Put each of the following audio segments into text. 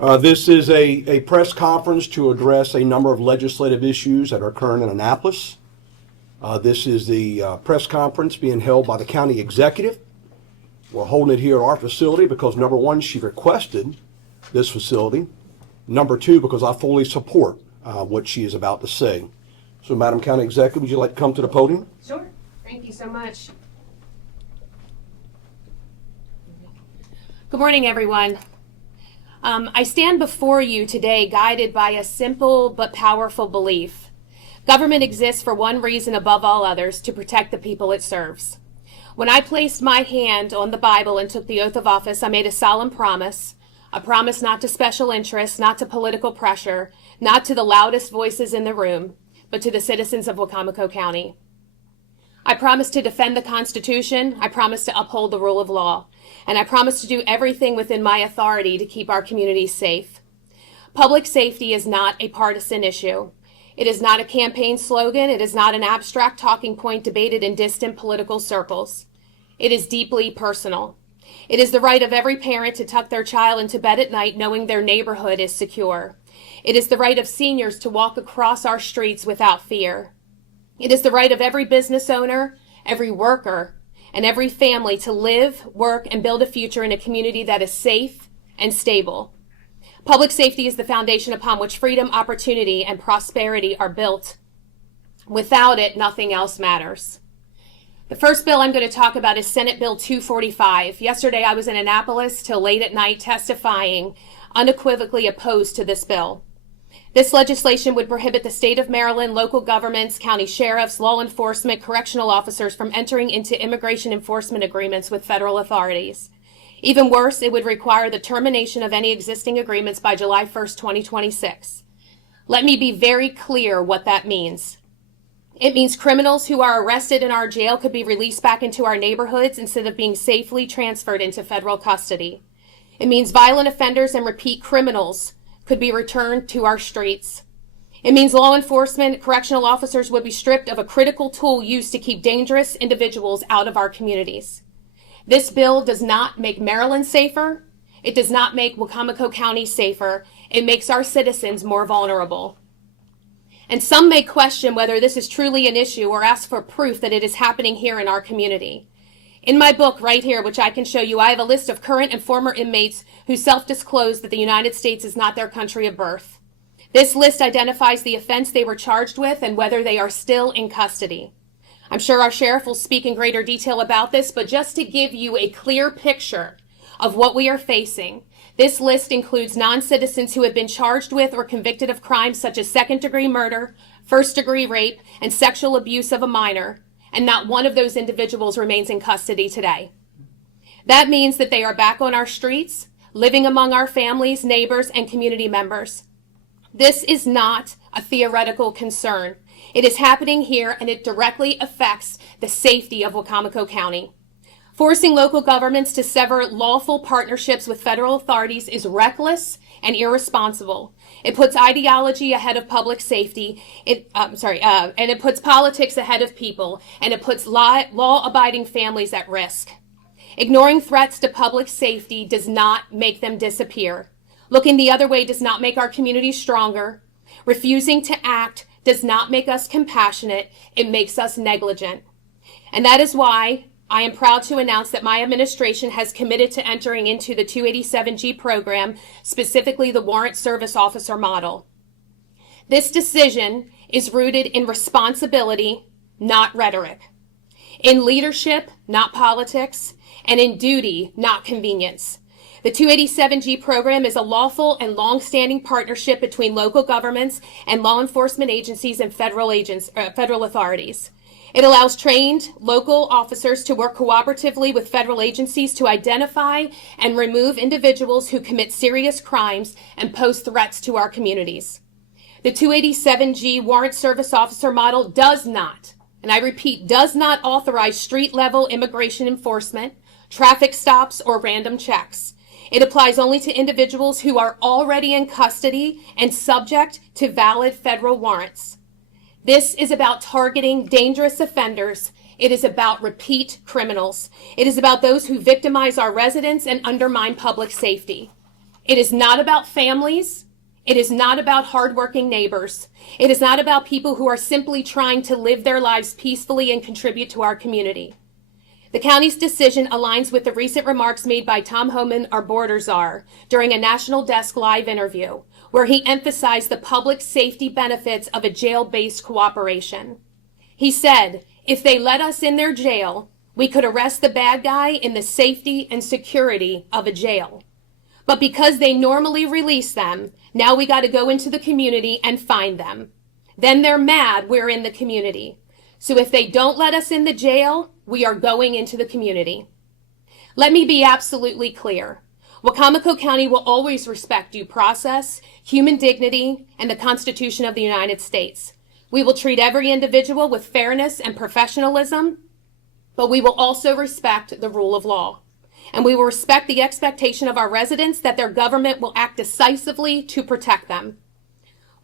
This is a press conference to address a number of legislative issues that are occurring in Annapolis. This is the press conference being held by the county executive. We're holding it here at our facility because, number one, she requested this facility. Number two, because I fully support what she is about to say. So, Madam County Executive, would you like to come to the podium? Sure. Thank you so much. Good morning, everyone. I stand before you today guided by a simple but powerful belief. Government exists for one reason above all others, to protect the people it serves. When I placed my hand on the Bible and took the oath of office, I made a solemn promise, a promise not to special interests, not to political pressure, not to the loudest voices in the room, but to the citizens of Wicomico County. I promised to defend the Constitution, I promised to uphold the rule of law, and I promised to do everything within my authority to keep our communities safe. Public safety is not a partisan issue. It is not a campaign slogan. It is not an abstract talking point debated in distant political circles. It is deeply personal. It is the right of every parent to tuck their child into bed at night knowing their neighborhood is secure. It is the right of seniors to walk across our streets without fear. It is the right of every business owner, every worker, and every family to live, work, and build a future in a community that is safe and stable. Public safety is the foundation upon which freedom, opportunity, and prosperity are built. Without it, nothing else matters. The first bill I'm going to talk about is Senate Bill 245. Yesterday, I was in Annapolis till late at night testifying, unequivocally opposed to this bill. This legislation would prohibit the state of Maryland, local governments, county sheriffs, law enforcement, correctional officers from entering into immigration enforcement agreements with federal authorities. Even worse, it would require the termination of any existing agreements by July 1st, 2026. Let me be very clear what that means. It means criminals who are arrested in our jail could be released back into our neighborhoods instead of being safely transferred into federal custody. It means violent offenders and repeat criminals could be returned to our streets. It means law enforcement, correctional officers would be stripped of a critical tool used to keep dangerous individuals out of our communities. This bill does not make Maryland safer. It does not make Wicomico County safer. It makes our citizens more vulnerable. And some may question whether this is truly an issue or ask for proof that it is happening here in our community. In my book right here, which I can show you, I have a list of current and former inmates who self-disclosed that the United States is not their country of birth. This list identifies the offense they were charged with and whether they are still in custody. I'm sure our sheriff will speak in greater detail about this, but just to give you a clear picture of what we are facing, this list includes non-citizens who have been charged with or convicted of crimes such as second-degree murder, first-degree rape, and sexual abuse of a minor, and not one of those individuals remains in custody today. That means that they are back on our streets, living among our families, neighbors, and community members. This is not a theoretical concern. It is happening here, and it directly affects the safety of Wicomico County. Forcing local governments to sever lawful partnerships with federal authorities is reckless and irresponsible. It puts ideology ahead of public safety. And it puts politics ahead of people, and it puts law-abiding families at risk. Ignoring threats to public safety does not make them disappear. Looking the other way does not make our communities stronger. Refusing to act does not make us compassionate. It makes us negligent. And that is why I am proud to announce that my administration has committed to entering into the 287G program, specifically the Warrant Service Officer model. This decision is rooted in responsibility, not rhetoric, in leadership, not politics, and in duty, not convenience. The 287G program is a lawful and long-standing partnership between local governments and law enforcement agencies and federal authorities. It allows trained local officers to work cooperatively with federal agencies to identify and remove individuals who commit serious crimes and pose threats to our communities. The 287G Warrant Service Officer model does not, and I repeat, does not authorize street-level immigration enforcement, traffic stops, or random checks. It applies only to individuals who are already in custody and subject to valid federal warrants. This is about targeting dangerous offenders. It is about repeat criminals. It is about those who victimize our residents and undermine public safety. It is not about families. It is not about hardworking neighbors. It is not about people who are simply trying to live their lives peacefully and contribute to our community. The county's decision aligns with the recent remarks made by Tom Homan, our border czar, during a National Desk Live interview, where he emphasized the public safety benefits of a jail-based cooperation. He said, if they let us in their jail, we could arrest the bad guy in the safety and security of a jail. But because they normally release them, now we got to go into the community and find them. Then they're mad we're in the community. So if they don't let us in the jail, we are going into the community. Let me be absolutely clear. Wacomico County will always respect due process, human dignity, and the Constitution of the United States. We will treat every individual with fairness and professionalism, but we will also respect the rule of law. And we will respect the expectation of our residents that their government will act decisively to protect them.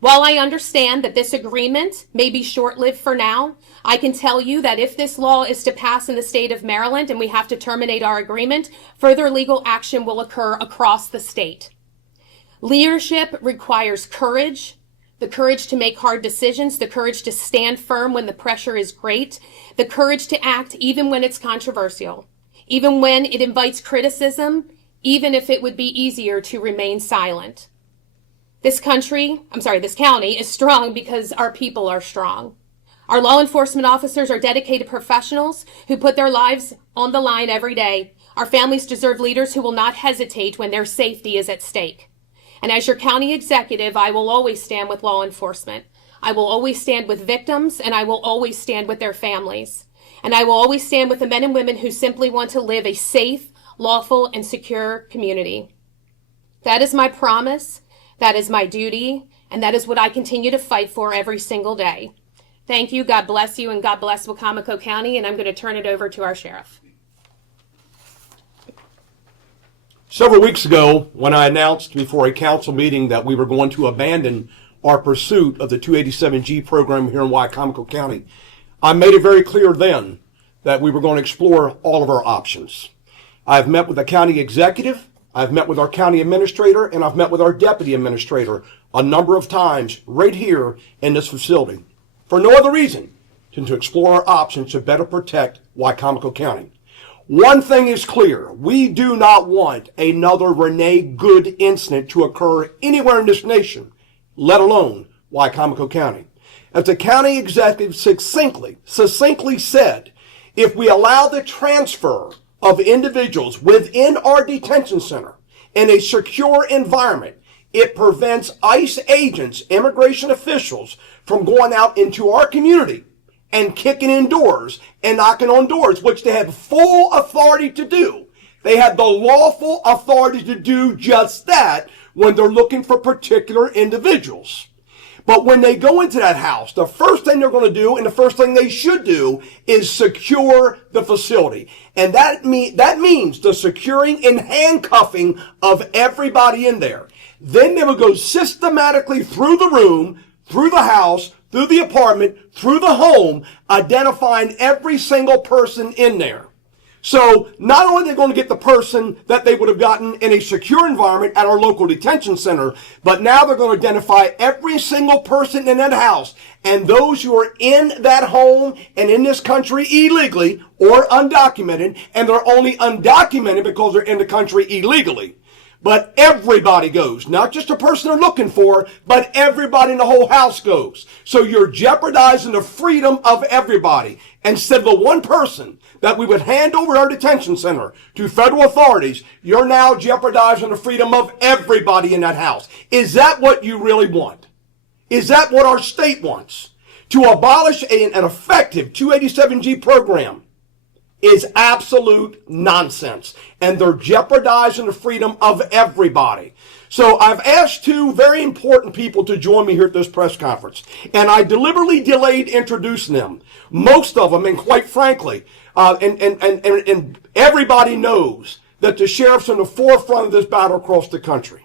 While I understand that this agreement may be short-lived for now, I can tell you that if this law is to pass in the state of Maryland and we have to terminate our agreement, further legal action will occur across the state. Leadership requires courage, the courage to make hard decisions, the courage to stand firm when the pressure is great, the courage to act even when it's controversial, even when it invites criticism, even if it would be easier to remain silent. This county is strong because our people are strong. Our law enforcement officers are dedicated professionals who put their lives on the line every day. Our families deserve leaders who will not hesitate when their safety is at stake. And as your county executive, I will always stand with law enforcement. I will always stand with victims, and I will always stand with their families. And I will always stand with the men and women who simply want to live a safe, lawful, and secure community. That is my promise. That is my duty, and that is what I continue to fight for every single day. Thank you, God bless you, and God bless Wacomico County, and I'm going to turn it over to our sheriff. Several weeks ago, when I announced before a council meeting that we were going to abandon our pursuit of the 287G program here in Wacomico County, I made it very clear then that we were going to explore all of our options. I've met with the county executive, I've met with our county administrator, and I've met with our deputy administrator a number of times right here in this facility for no other reason than to explore our options to better protect Wacomico County. One thing is clear. We do not want another Renee Good incident to occur anywhere in this nation, let alone Wacomico County. As the county executive succinctly said, if we allow the transfer of individuals within our detention center in a secure environment, it prevents ICE agents, immigration officials, from going out into our community and kicking in doors and knocking on doors, which they have full authority to do. They have the lawful authority to do just that when they're looking for particular individuals. But when they go into that house, the first thing they're going to do, and the first thing they should do, is secure the facility. And that means the securing and handcuffing of everybody in there. Then they will go systematically through the room, through the house, through the apartment, through the home, identifying every single person in there. So not only are they going to get the person that they would have gotten in a secure environment at our local detention center, but now they're going to identify every single person in that house. And those who are in that home and in this country illegally or undocumented, and they're only undocumented because they're in the country illegally. But everybody goes, not just the person they're looking for, but everybody in the whole house goes. So you're jeopardizing the freedom of everybody. Instead of the one person that we would hand over our detention center to federal authorities, you're now jeopardizing the freedom of everybody in that house. Is that what you really want? Is that what our state wants? To abolish an effective 287G program is absolute nonsense, and they're jeopardizing the freedom of everybody. So I've asked two very important people to join me here at this press conference, and I deliberately delayed introducing them. Most of them, and quite frankly, and everybody knows that the sheriff's in the forefront of this battle across the country.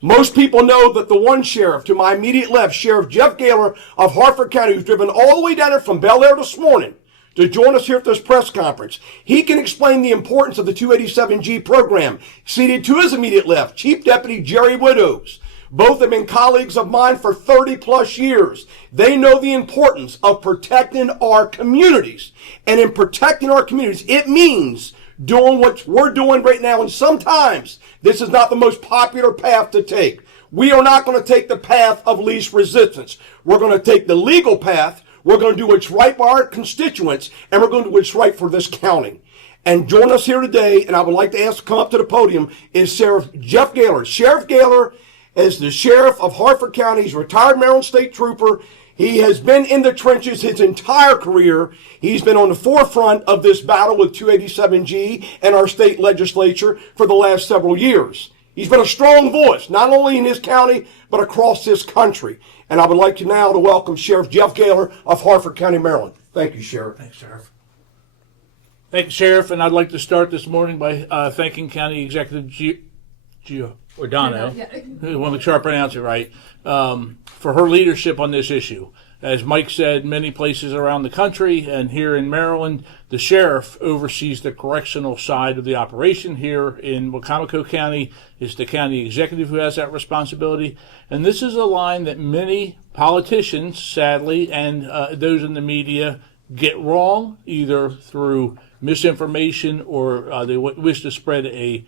Most people know that the one sheriff to my immediate left, Sheriff Jeff Gaylor of Harford County, who's driven all the way down here from Bel Air this morning to join us here at this press conference. He can explain the importance of the 287G program. Seated to his immediate left, Chief Deputy Jerry Widows. Both have been colleagues of mine for 30 plus years. They know the importance of protecting our communities. And in protecting our communities, it means doing what we're doing right now. And sometimes this is not the most popular path to take. We are not going to take the path of least resistance. We're going to take the legal path. We're going to do what's right by our constituents, and we're going to do what's right for this county. And join us here today, and I would like to ask to come up to the podium, is Sheriff Jeff Gaylor. Sheriff Gaylor is the sheriff of Harford County. He's a retired Maryland State Trooper. He has been in the trenches his entire career. He's been on the forefront of this battle with 287G and our state legislature for the last several years. He's been a strong voice, not only in his county, but across this country. And I would like to now to welcome Sheriff Jeff Gaylor of Harford County, Maryland. Thank you, Sheriff. Thanks, Sheriff. Thank you, Sheriff. And I'd like to start this morning by thanking County Executive Giordano, I want to make sure I pronounce it right, for her leadership on this issue. As Mike said, many places around the country and here in Maryland, the sheriff oversees the correctional side of the operation. Here in Wacomico County, it's the county executive who has that responsibility. And this is a line that many politicians, sadly, and those in the media get wrong, either through misinformation or they wish to spread a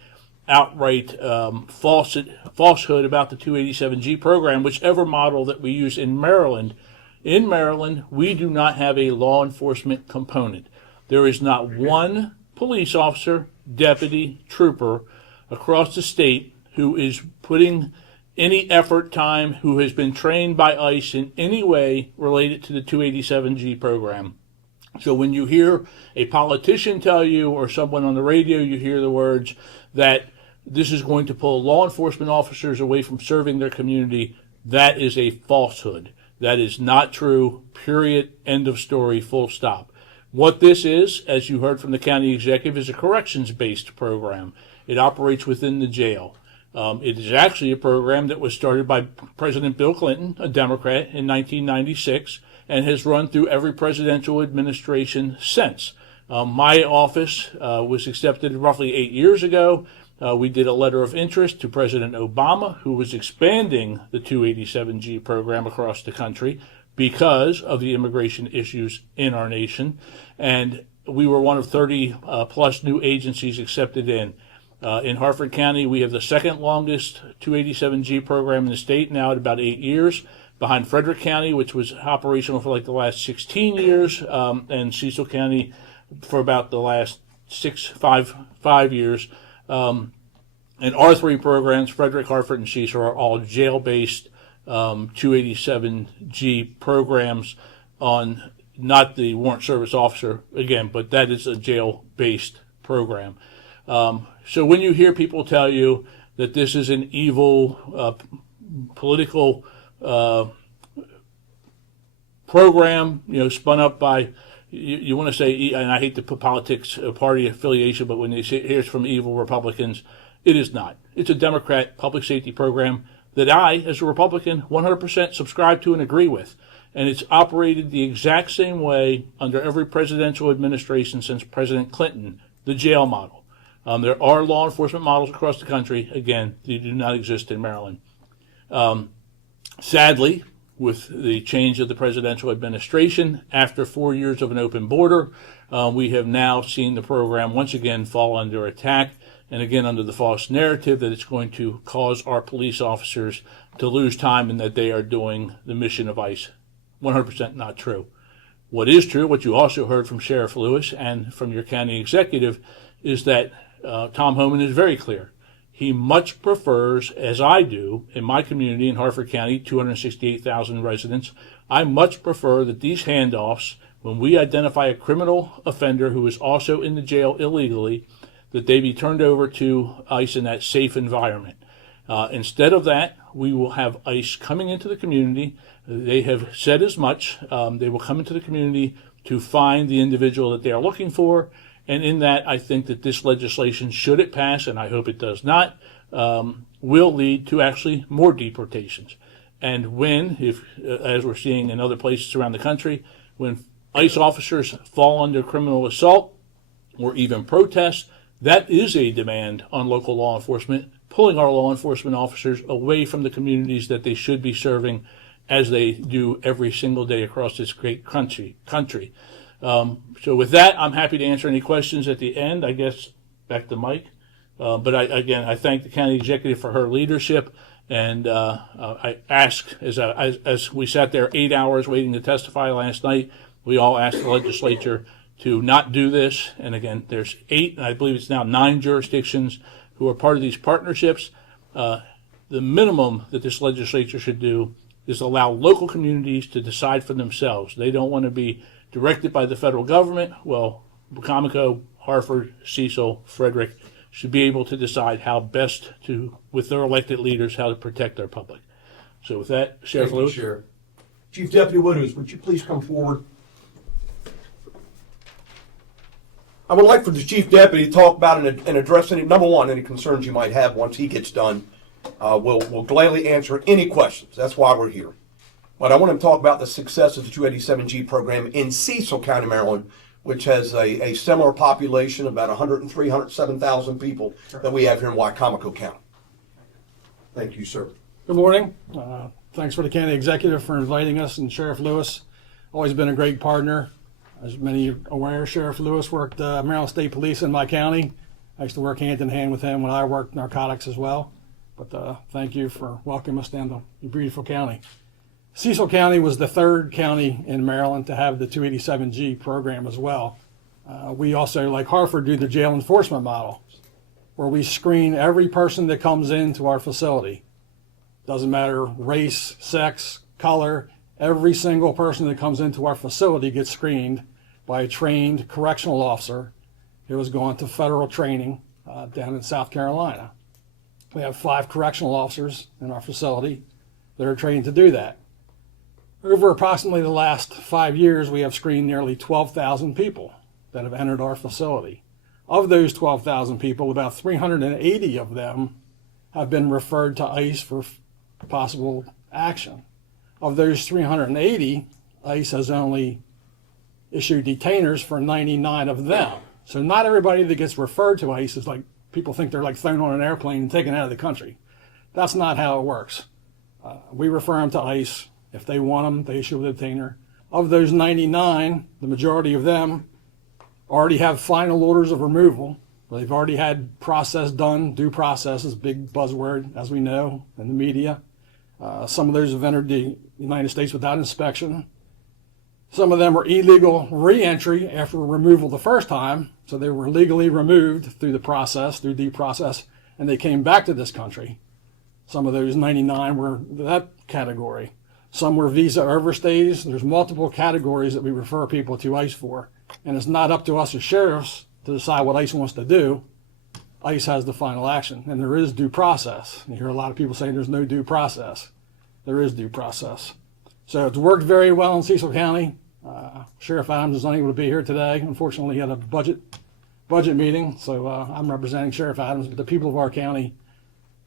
outright falsehood about the 287G program, whichever model that we use in Maryland. In Maryland, we do not have a law enforcement component. There is not one police officer, deputy, trooper across the state who is putting any effort, time, who has been trained by ICE in any way related to the 287G program. So when you hear a politician tell you, or someone on the radio, you hear the words that this is going to pull law enforcement officers away from serving their community, that is a falsehood. That is not true, period, end of story, full stop. What this is, as you heard from the county executive, is a corrections-based program. It operates within the jail. It is actually a program that was started by President Bill Clinton, a Democrat, in 1996, and has run through every presidential administration since. My office was accepted roughly 8 years ago. We did a letter of interest to President Obama, who was expanding the 287G program across the country because of the immigration issues in our nation. And we were one of 30 plus new agencies accepted in. In Harford County, we have the second longest 287G program in the state, now at about 8 years, behind Frederick County, which was operational for like the last 16 years, and Cecil County for about the last five years. And our three programs, Frederick, Harford, and Cecil, are all jail-based 287G programs on not the warrant service officer, again, but that is a jail-based program. So when you hear people tell you that this is an evil political program, spun up by, you want to say, and I hate to put politics, party affiliation, but when they say here's from evil Republicans, it is not. It's a Democrat public safety program that I, as a Republican, 100% subscribe to and agree with. And it's operated the exact same way under every presidential administration since President Clinton, the jail model. There are law enforcement models across the country. Again, they do not exist in Maryland. Sadly, with the change of the presidential administration, after 4 years of an open border, we have now seen the program once again fall under attack, and again under the false narrative that it's going to cause our police officers to lose time and that they are doing the mission of ICE. 100% not true. What is true, what you also heard from Sheriff Lewis and from your county executive, is that Tom Homan is very clear. He much prefers, as I do in my community in Harford County, 268,000 residents, I much prefer that these handoffs, when we identify a criminal offender who is also in the jail illegally, that they be turned over to ICE in that safe environment. Instead of that, we will have ICE coming into the community. They have said as much. They will come into the community to find the individual that they are looking for. And in that, I think that this legislation, should it pass, and I hope it does not, will lead to actually more deportations. And when, as we're seeing in other places around the country, when ICE officers fall under criminal assault or even protest, that is a demand on local law enforcement, pulling our law enforcement officers away from the communities that they should be serving as they do every single day across this great country. So with that, I'm happy to answer any questions at the end. I guess back to Mike. But I thank the county executive for her leadership. And I ask, as we sat there 8 hours waiting to testify last night, we all asked the legislature to not do this. And again, there's 8, and I believe it's now 9 jurisdictions who are part of these partnerships. The minimum that this legislature should do is allow local communities to decide for themselves. They don't want to be directed by the federal government. Well, Comico, Harford, Cecil, Frederick should be able to decide how best to, with their elected leaders, how to protect their public. So with that, Sheriff Thank you, Lewis. Sheriff. Chief Deputy Wooders, would you please come forward? I would like for the Chief Deputy to talk about and address number one, any concerns you might have once he gets done. We'll gladly answer any questions. That's why we're here. But I want him to talk about the success of the 287G program in Cecil County, Maryland, which has a similar population, about 103,000, 107,000 people that we have here in Wycomico County. Thank you, sir. Good morning. Thanks for the county executive for inviting us, and Sheriff Lewis, always been a great partner. As many are aware, Sheriff Lewis worked Maryland State Police in my county. I used to work hand in hand with him when I worked narcotics as well. But thank you for welcoming us down to your beautiful county. Cecil County was the 3rd county in Maryland to have the 287G program as well. We also, like Harford, do the jail enforcement model, where we screen every person that comes into our facility. Doesn't matter race, sex, color, every single person that comes into our facility gets screened by a trained correctional officer who has gone to federal training down in South Carolina. We have 5 correctional officers in our facility that are trained to do that. Over approximately the last 5 years, we have screened nearly 12,000 people that have entered our facility. Of those 12,000 people, about 380 of them have been referred to ICE for possible action. Of those 380, ICE has only issued detainers for 99 of them. So not everybody that gets referred to ICE is like, people think they're like thrown on an airplane and taken out of the country. That's not how it works. We refer them to ICE. If they want them, they issue a detainer. Of those 99, the majority of them already have final orders of removal. They've already had process done. Due process is a big buzzword, as we know, in the media. Some of those have entered the United States without inspection. Some of them are illegal re-entry after removal the first time. So they were legally removed through the process, through due process, and they came back to this country. Some of those 99 were that category. Some were visa overstays. There's multiple categories that we refer people to ICE for. And it's not up to us as sheriffs to decide what ICE wants to do. ICE has the final action, and there is due process. You hear a lot of people saying there's no due process. There is due process. So it's worked very well in Cecil County. Sheriff Adams is unable to be here today. Unfortunately, he had a budget meeting, so I'm representing Sheriff Adams. But the people of our county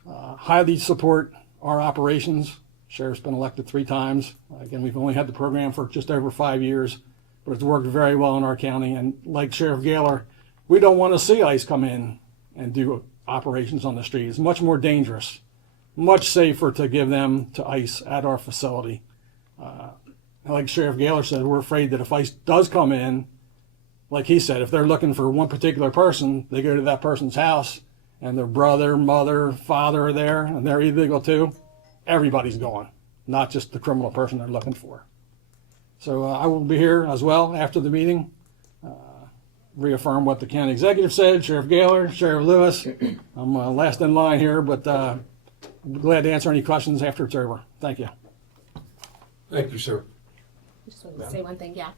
highly support our operations. Sheriff's been elected 3 times. Again, we've only had the program for just over 5 years, but it's worked very well in our county. And like Sheriff Gaylor, we don't want to see ICE come in and do operations on the street. It's much more dangerous, much safer to give them to ICE at our facility. Like Sheriff Gaylor said, we're afraid that if ICE does come in, like he said, if they're looking for one particular person, they go to that person's house and their brother, mother, father are there and they're illegal too, everybody's gone, not just the criminal person they're looking for. So I will be here as well after the meeting, reaffirm what the county executive said, Sheriff Gaylor, Sheriff Lewis. I'm last in line here, but I'm glad to answer any questions after it's over. Thank you. Thank you, sir. I just wanted to say one thing, yeah.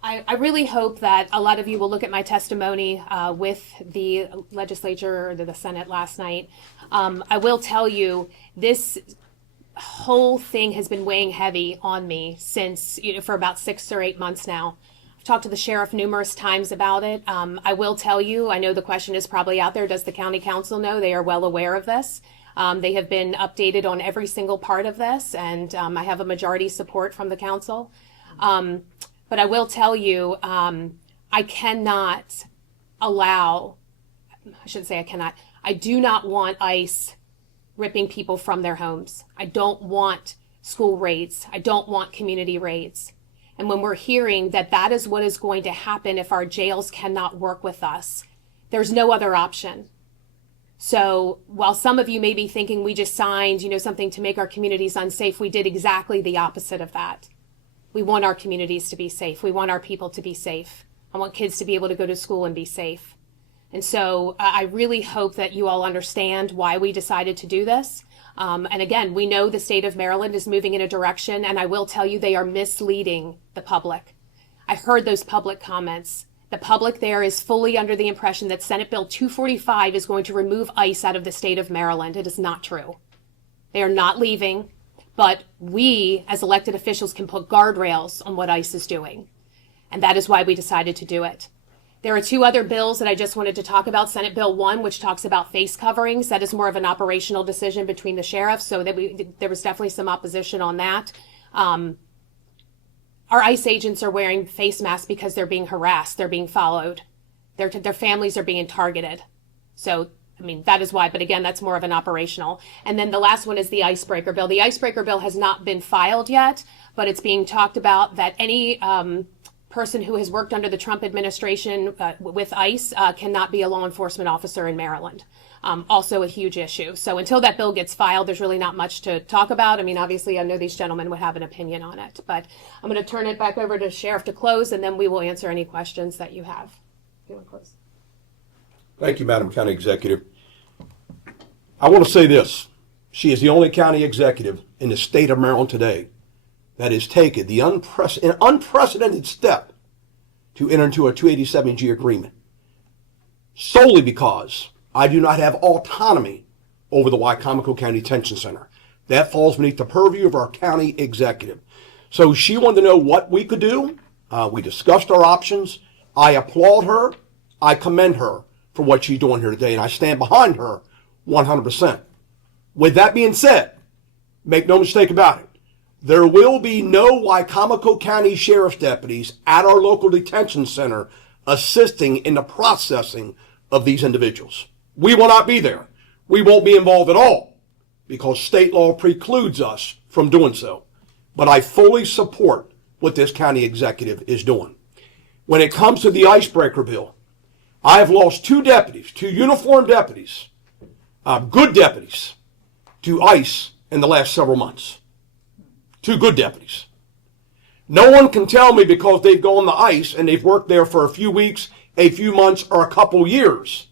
I really hope that a lot of you will look at my testimony with the legislature or the Senate last night. I will tell you, this whole thing has been weighing heavy on me since, for about 6 or 8 months now. I've talked to the sheriff numerous times about it. I will tell you, I know the question is probably out there, does the county council know? They are well aware of this. They have been updated on every single part of this, and I have a majority support from the council. But I will tell you, I cannot allow, I shouldn't say I cannot, I do not want ICE ripping people from their homes. I don't want school raids. I don't want community raids. And when we're hearing that that is what is going to happen if our jails cannot work with us, there's no other option. So while some of you may be thinking we just signed, something to make our communities unsafe, we did exactly the opposite of that. We want our communities to be safe. We want our people to be safe. I want kids to be able to go to school and be safe. And so I really hope that you all understand why we decided to do this. And again, we know the state of Maryland is moving in a direction, and I will tell you they are misleading the public. I heard those public comments. The public there is fully under the impression that Senate Bill 245 is going to remove ICE out of the state of Maryland. It is not true. They are not leaving, but we as elected officials can put guardrails on what ICE is doing. And that is why we decided to do it. There are two other bills that I just wanted to talk about. Senate Bill 1, which talks about face coverings. That is more of an operational decision between the sheriffs, so there was definitely some opposition on that. Our ICE agents are wearing face masks because they're being harassed, they're being followed, their families are being targeted. So, that is why, but again, that's more of an operational. And then the last one is the icebreaker bill. The icebreaker bill has not been filed yet, but it's being talked about that any person who has worked under the Trump administration with ICE cannot be a law enforcement officer in Maryland. Also a huge issue. So until that bill gets filed, there's really not much to talk about. Obviously, I know these gentlemen would have an opinion on it, but I'm going to turn it back over to Sheriff to close, and then we will answer any questions that you have. You want to close? Thank you, Madam County Executive. I want to say this. She is the only county executive in the state of Maryland today that has taken the unprecedented step to enter into a 287G agreement solely because I do not have autonomy over the Wicomico County Detention Center. That falls beneath the purview of our county executive. So she wanted to know what we could do. We discussed our options. I applaud her. I commend her for what she's doing here today, and I stand behind her 100%. With that being said, make no mistake about it, there will be no Wicomico County Sheriff's deputies at our local detention center assisting in the processing of these individuals. We will not be there. We won't be involved at all because state law precludes us from doing so. But I fully support what this county executive is doing. When it comes to the icebreaker bill, I have lost two uniformed deputies, good deputies, to ICE in the last several months. Two good deputies. No one can tell me because they've gone to ICE and they've worked there for a few weeks, a few months, or a couple years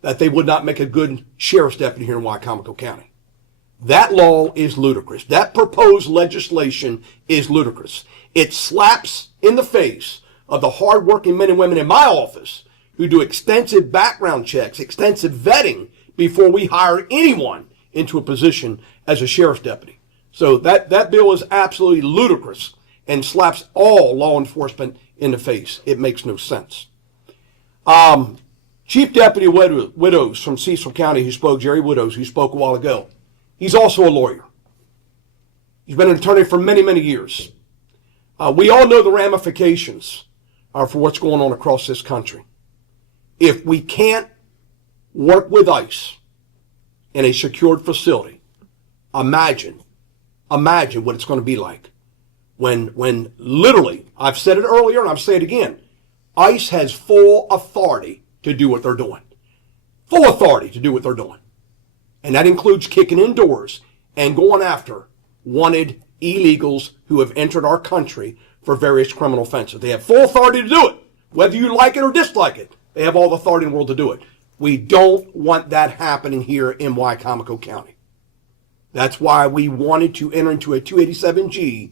that they would not make a good sheriff's deputy here in Wicomico County. That law is ludicrous. That proposed legislation is ludicrous. It slaps in the face of the hardworking men and women in my office who do extensive background checks, extensive vetting before we hire anyone into a position as a sheriff's deputy. So that bill is absolutely ludicrous and slaps all law enforcement in the face. It makes no sense. Chief Deputy Widows from Cecil County who spoke, Jerry Widows, who spoke a while ago, he's also a lawyer. He's been an attorney for many, many years. We all know the ramifications for what's going on across this country. If we can't work with ICE in a secured facility, imagine what it's going to be like when literally, I've said it earlier and I've said it again, ICE has full authority to do what they're doing. Full authority to do what they're doing. And that includes kicking in doors and going after wanted illegals who have entered our country for various criminal offenses. They have full authority to do it. Whether you like it or dislike it, they have all the authority in the world to do it. We don't want that happening here in Wicomico County. That's why we wanted to enter into a 287G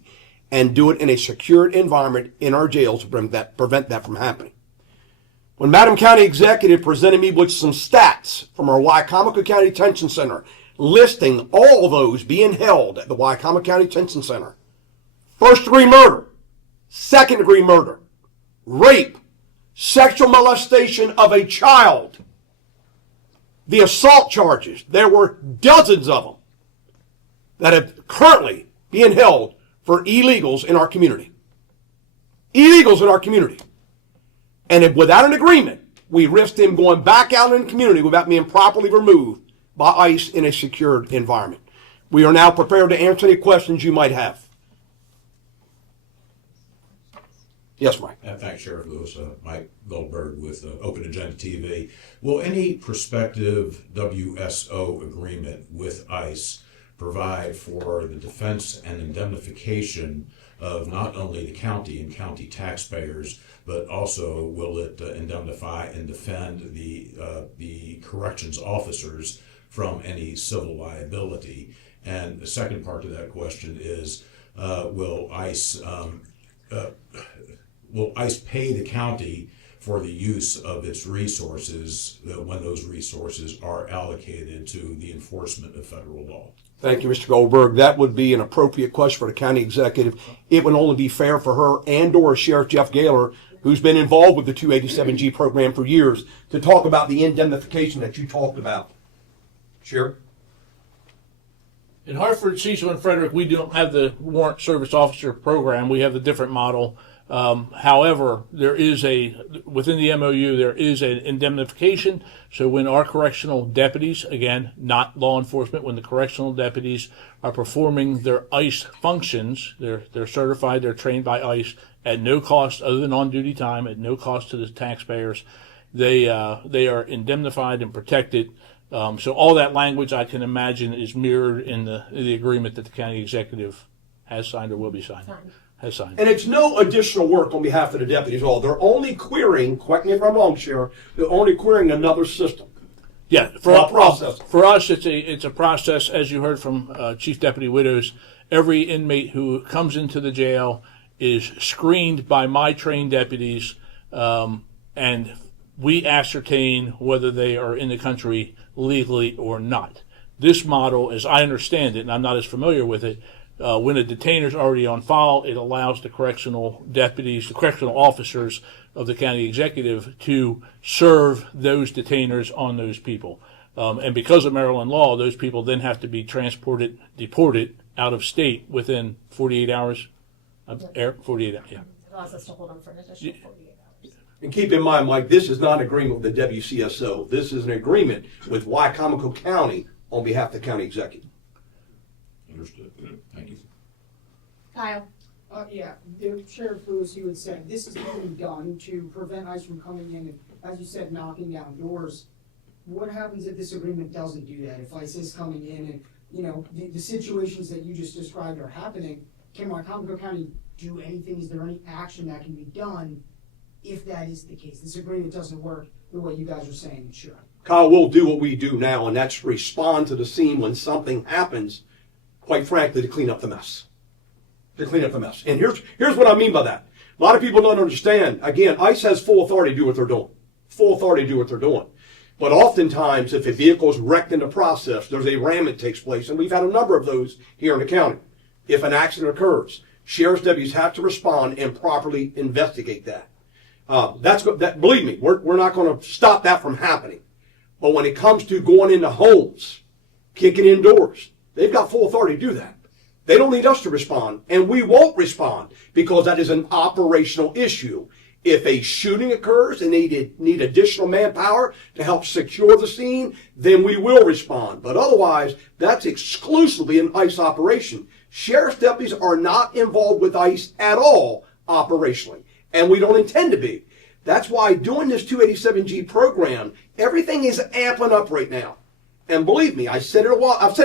and do it in a secured environment in our jails to prevent that from happening. When Madam County Executive presented me with some stats from our Wicomico County Detention Center listing all those being held at the Wicomico County Detention Center, first-degree murder, second-degree murder, rape, sexual molestation of a child, the assault charges, there were dozens of them that are currently being held for illegals in our community. illegals in our community. And if, without an agreement, we risk them going back out in the community without being properly removed by ICE in a secured environment. We are now prepared to answer any questions you might have. Yes, Mike. Thanks, Sheriff Lewis. Mike Goldberg with Open Agenda TV. Will any prospective WSO agreement with ICE provide for the defense and indemnification of not only the county and county taxpayers, but also will it indemnify and defend the corrections officers from any civil liability? And the second part to that question is, will ICE pay the county for the use of its resources when those resources are allocated to the enforcement of federal law? Thank you, Mr. Goldberg. That would be an appropriate question for the county executive. It would only be fair for her and or Sheriff Jeff Gaylor, who's been involved with the 287G program for years, to talk about the indemnification that you talked about. Sheriff? In Hartford, Cecil, and Frederick, we don't have the warrant service officer program. We have the different model. However, there is within the MOU, there is an indemnification. So when our correctional deputies, again, not law enforcement, when the correctional deputies are performing their ICE functions, they're certified, they're trained by ICE at no cost other than on-duty time, at no cost to the taxpayers. They are indemnified and protected. So all that language, I can imagine, is mirrored in the agreement that the county executive has signed or will be signed. Has signed. And it's no additional work on behalf of the deputies at all. They're only querying, correct me if I'm wrong, Sheriff, they're only querying another system. Yeah, for us, it's a process. As you heard from Chief Deputy Widows, every inmate who comes into the jail is screened by my trained deputies, and we ascertain whether they are in the country legally or not. This model, as I understand it, and I'm not as familiar with it, when a detainer is already on file, it allows the correctional deputies, the correctional officers of the county executive to serve those detainers on those people. And because of Maryland law, those people then have to be deported out of state within 48 hours. 48 hours, yeah. It allows us to hold them for an additional 48 hours. And keep in mind, Mike, this is not an agreement with the WCSO. This is an agreement with Wycomico County on behalf of the county executive. Understood. Thank you. Kyle. Yeah, Sheriff Lewis, you had said this is being done to prevent ICE from coming in and, as you said, knocking down doors. What happens if this agreement doesn't do that? If ICE is coming in and, you know, the situations that you just described are happening, can Wycomico County do anything? Is there any action that can be done if that is the case? This agreement doesn't work the way you guys are saying it should. Kyle, we'll do what we do now, and that's respond to the scene when something happens, quite frankly, to clean up the mess. To clean up the mess. And here's what I mean by that. A lot of people don't understand. Again, ICE has full authority to do what they're doing. Full authority to do what they're doing. But oftentimes, if a vehicle is wrecked in the process, there's a ram that takes place, and we've had a number of those here in the county. If an accident occurs, sheriff's deputies have to respond and properly investigate that. Believe me, we're not going to stop that from happening. But when it comes to going into homes, kicking in doors, they've got full authority to do that. They don't need us to respond, and we won't respond because that is an operational issue. If a shooting occurs and they need additional manpower to help secure the scene, then we will respond. But otherwise, that's exclusively an ICE operation. Sheriff's deputies are not involved with ICE at all operationally, and we don't intend to be. That's why doing this 287G program, everything is amping up right now. And believe me, I've said it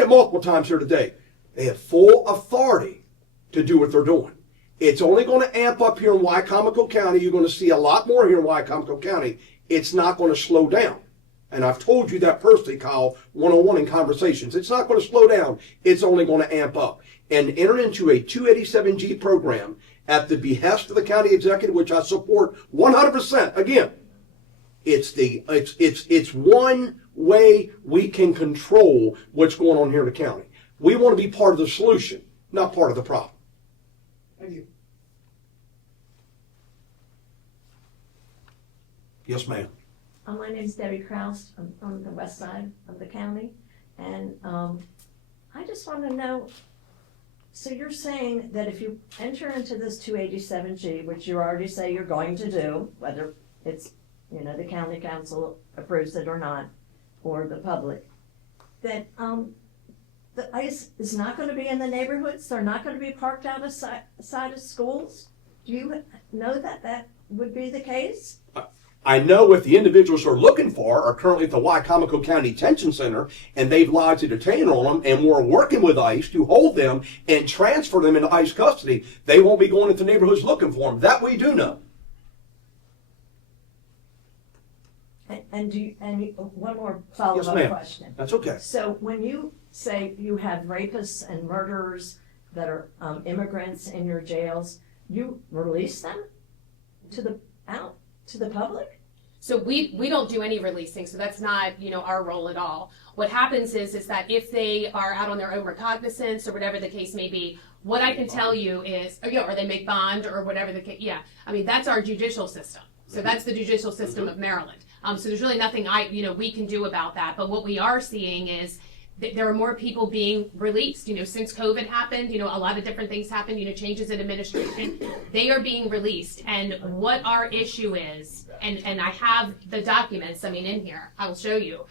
multiple times here today. They have full authority to do what they're doing. It's only going to amp up here in Wycomico County. You're going to see a lot more here in Wycomico County. It's not going to slow down. And I've told you that personally, Kyle, one-on-one in conversations. It's not going to slow down. It's only going to amp up. And enter into a 287G program at the behest of the county executive, which I support 100%. Again, it's one way we can control what's going on here in the county. We want to be part of the solution, not part of the problem. Thank you. Yes, ma'am. My name is Debbie Kraus. I'm from the west side of the county. And I just want to know, So you're saying that if you enter into this 287G, which you already say you're going to do, whether it's, the county council approves it or not, or the public, that the ICE is not going to be in the neighborhoods? They're not going to be parked outside of schools? Do you know that that would be the case? I know what the individuals are looking for are currently at the Wycomico County Detention Center, and they've lodged a detainer on them, and we're working with ICE to hold them and transfer them into ICE custody. They won't be going into neighborhoods looking for them. That we do know. And one more Yes, follow-up ma'am. question. That's okay. So when you say you have rapists and murderers that are immigrants in your jails, you release them to the public? So we don't do any releasing, so that's not, our role at all. What happens is that if they are out on their own recognizance or whatever the case may be, what I can tell you is, or they make bond or whatever the case, that's our judicial system. So that's the judicial system of Maryland. So there's really nothing we can do about that. But what we are seeing is that there are more people being released. Since COVID happened, a lot of different things happened, changes in administration. They are being released. And what our issue is, and I have the documents, in here, I will show you.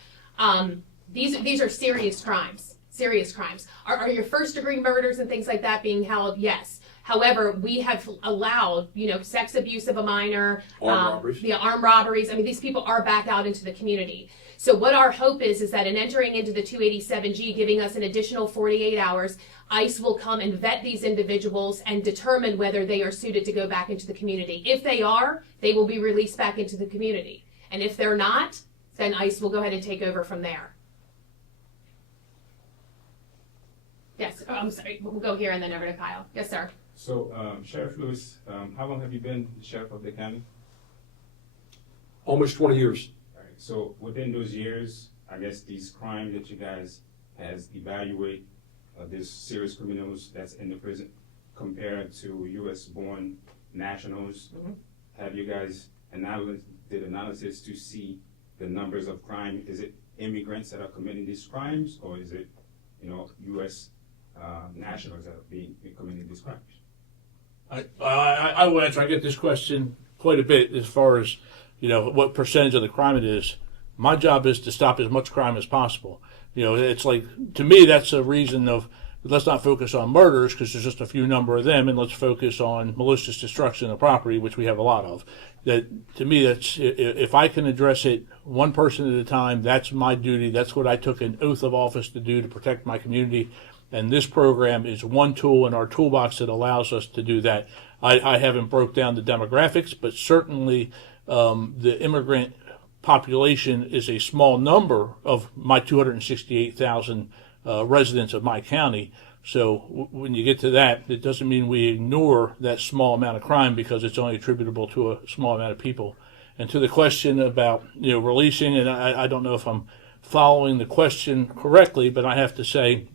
These are serious crimes. Serious crimes. Are your first degree murders and things like that being held? Yes. However, we have allowed, sex abuse of a minor, Armed robberies. armed robberies. These people are back out into the community. So what our hope is that in entering into the 287G, giving us an additional 48 hours, ICE will come and vet these individuals and determine whether they are suited to go back into the community. If they are, they will be released back into the community. And if they're not, then ICE will go ahead and take over from there. Yes, I'm sorry, we'll go here and then over to Kyle. Yes, sir. So, Sheriff Lewis, how long have you been the sheriff of the county? Almost 20 years. All right. So within those years, I guess these crimes that you guys has evaluate these serious criminals that's in the prison compared to U.S.-born nationals, have you guys did analysis to see the numbers of crime? Is it immigrants that are committing these crimes, or is it, U.S. Nationals that are committing these crimes? I will answer. I get this question quite a bit as far as, what percentage of the crime it is. My job is to stop as much crime as possible. It's like, to me, that's a reason of, let's not focus on murders because there's just a few number of them, and let's focus on malicious destruction of property, which we have a lot of. That, to me, that's, if I can address it one person at a time, that's my duty. That's what I took an oath of office to do, to protect my community. And this program is one tool in our toolbox that allows us to do that. I haven't broke down the demographics, but certainly the immigrant population is a small number of my 268,000 residents of my county. So when you get to that, it doesn't mean we ignore that small amount of crime because it's only attributable to a small amount of people. And to the question about releasing, and I don't know if I'm following the question correctly, but I have to say,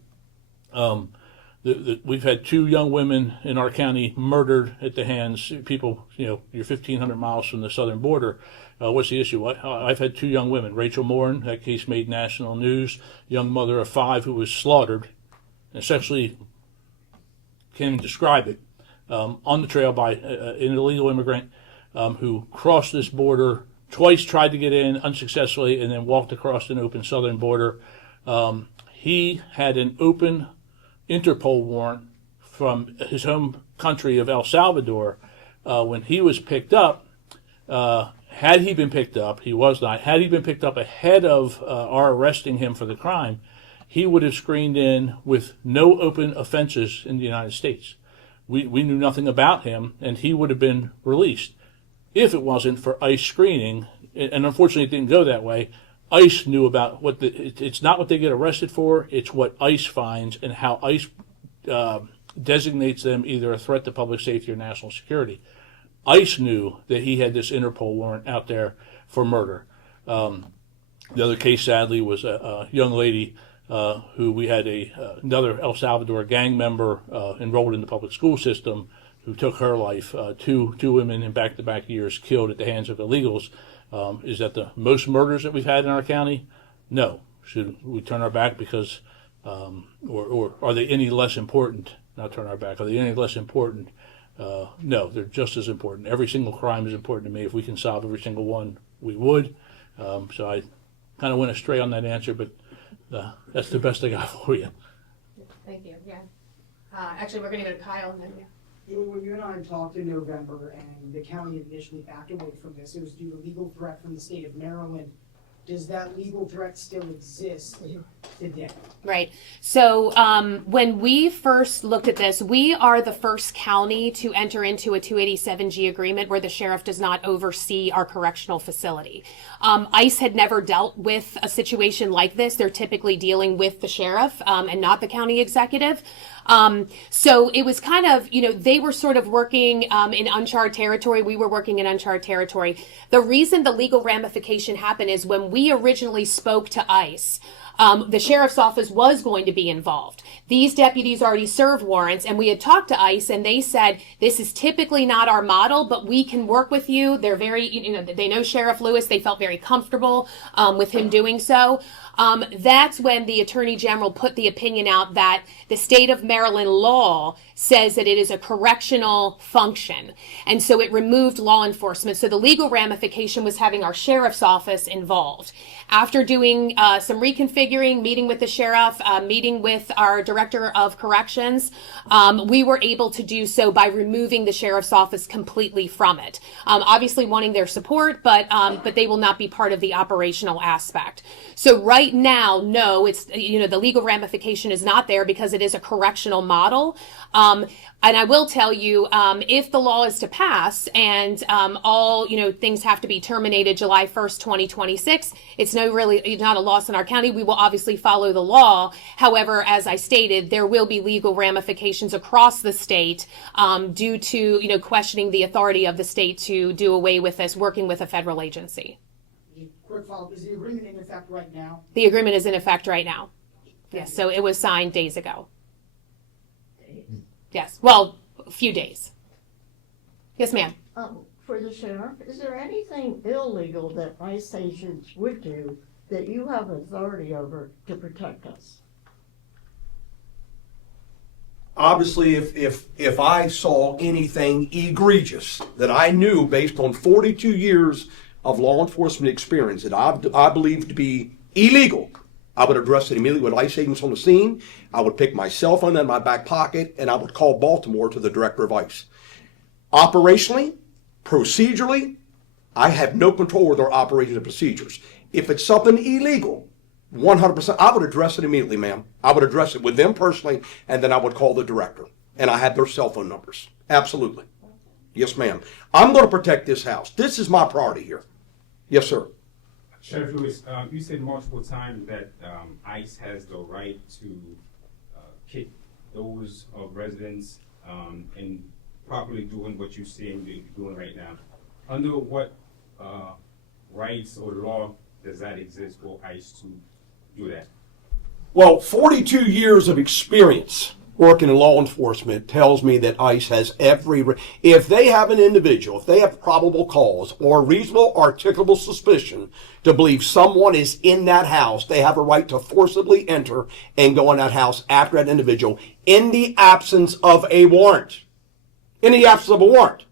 we've had 2 young women in our county murdered at the hands of people, you're 1,500 miles from the southern border. What's the issue? I've had 2 young women. Rachel Morin, that case made national news, young mother of 5 who was slaughtered, essentially can't even describe it, on the trail by an illegal immigrant who crossed this border, twice tried to get in unsuccessfully, and then walked across an open southern border. He had an open Interpol warrant from his home country of El Salvador. When he was picked up, had he been picked up, he was not, had he been picked up ahead of our arresting him for the crime, he would have screened in with no open offenses in the United States. We knew nothing about him, and he would have been released. If it wasn't for ICE screening, and unfortunately it didn't go that way, ICE knew about it's not what they get arrested for, it's what ICE finds and how ICE designates them either a threat to public safety or national security. ICE knew that he had this Interpol warrant out there for murder. The other case, sadly, was a young lady who we had another El Salvador gang member enrolled in the public school system who took her life. Two women in back-to-back years killed at the hands of illegals. Is that the most murders that we've had in our county? No. Should we turn our back because, or are they any less important not turn our back. Are they any less important? No, they're just as important. Every single crime is important to me. If we can solve every single one, we would. So I kind of went astray on that answer, but that's the best I got for you. Thank you. Yeah. Actually, we're going to go to Kyle and then You know, when you and I talked in November and the county initially backed away from this, it was due to legal threat from the state of Maryland. Does that legal threat still exist today? Right. So when we first looked at this, we are the first county to enter into a 287G agreement where the sheriff does not oversee our correctional facility. ICE had never dealt with a situation like this. They're typically dealing with the sheriff and not the county executive. So it was kind of, they were sort of working in uncharted territory. We were working in uncharted territory. The reason the legal ramification happened is when we originally spoke to ICE, the sheriff's office was going to be involved. These deputies already served warrants, and we had talked to ICE, and they said, this is typically not our model, but we can work with you. They're very, they know Sheriff Lewis. They felt very comfortable with him doing so. That's when the Attorney General put the opinion out that the state of Maryland law says that it is a correctional function. And so it removed law enforcement. So the legal ramification was having our sheriff's office involved. After doing some reconfiguring, meeting with the sheriff, meeting with our director of corrections, we were able to do so by removing the sheriff's office completely from it. Obviously wanting their support, but they will not be part of the operational aspect. So right now, no, it's, the legal ramification is not there because it is a correctional model. And I will tell you, if the law is to pass and all things have to be terminated July 1st, 2026, it's not a loss in our county. We will obviously follow the law. However, as I stated, there will be legal ramifications across the state due to questioning the authority of the state to do away with this, working with a federal agency. Quick follow-up, is the agreement in effect right now? The agreement is in effect right now. Yes, so it was signed days ago. Yes, well, a few days. Yes, ma'am. For the sheriff, is there anything illegal that ICE agents would do that you have authority over to protect us? Obviously, if I saw anything egregious that I knew based on 42 years of law enforcement experience that I believe to be illegal, I would address it immediately with ICE agents on the scene. I would pick my cell phone in my back pocket, and I would call Baltimore to the director of ICE. Operationally, procedurally, I have no control over their operations and procedures. If it's something illegal, 100%, I would address it immediately, ma'am. I would address it with them personally, and then I would call the director. And I have their cell phone numbers. Absolutely. Yes, ma'am. I'm going to protect this house. This is my priority here. Yes, sir. Sheriff Lewis, you said multiple times that ICE has the right to kick those of residents and properly doing what you're saying they're doing right now. Under what rights or law does that exist for ICE to do that? Well, 42 years of experience working in law enforcement tells me that ICE has if they have an individual, if they have probable cause or reasonable articulable suspicion to believe someone is in that house, they have a right to forcibly enter and go in that house after that individual in the absence of a warrant. In the absence of a warrant.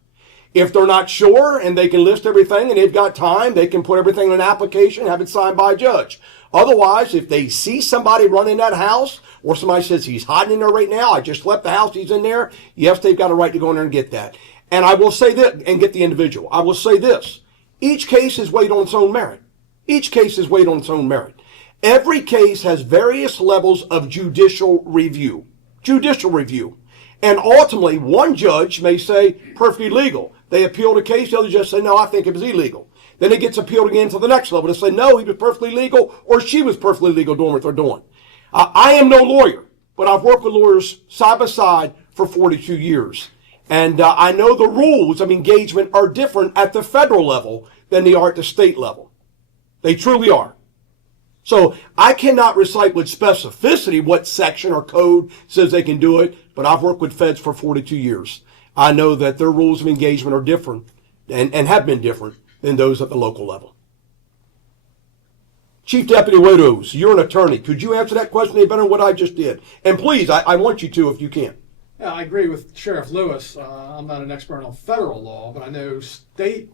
If they're not sure and they can list everything and they've got time, they can put everything in an application, have it signed by a judge. Otherwise, if they see somebody running that house or somebody says he's hiding in there right now, I just left the house, he's in there, yes, they've got a right to go in there and get that. And I will say this, and get the individual. I will say this, each case is weighed on its own merit. Each case is weighed on its own merit. Every case has various levels of judicial review. Judicial review. And ultimately, one judge may say, perfectly legal. They appeal the case, the other judge say, no, I think it was illegal. Then it gets appealed again to the next level. They say, no, he was perfectly legal, or she was perfectly legal doing what they're doing. I am no lawyer, but I've worked with lawyers side by side for 42 years. And I know the rules of engagement are different at the federal level than they are at the state level. They truly are. So I cannot recite with specificity what section or code says they can do it, but I've worked with feds for 42 years. I know that their rules of engagement are different and have been different than those at the local level. Chief Deputy Widows, you're an attorney. Could you answer that question any better than what I just did? And please, I want you to if you can. Yeah, I agree with Sheriff Lewis. I'm not an expert on federal law, but I know state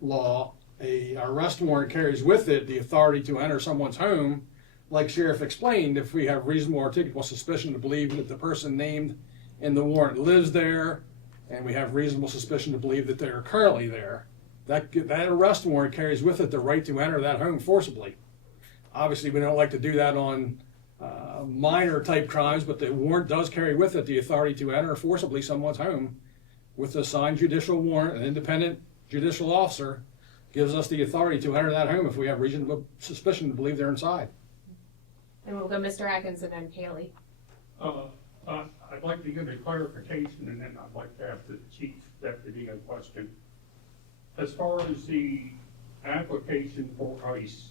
law, a arrest warrant carries with it the authority to enter someone's home. Like Sheriff explained, if we have reasonable articulable suspicion to believe that the person named in the warrant lives there, and we have reasonable suspicion to believe that they're currently there, that arrest warrant carries with it the right to enter that home forcibly. Obviously, we don't like to do that on minor type crimes, but the warrant does carry with it the authority to enter forcibly someone's home with a signed judicial warrant. An independent judicial officer gives us the authority to enter that home if we have reasonable suspicion to believe they're inside. And we'll go Mr. Atkins and then Haley. I'd like to get a clarification, and then I'd like to ask the chief deputy a question. As far as the application for ICE,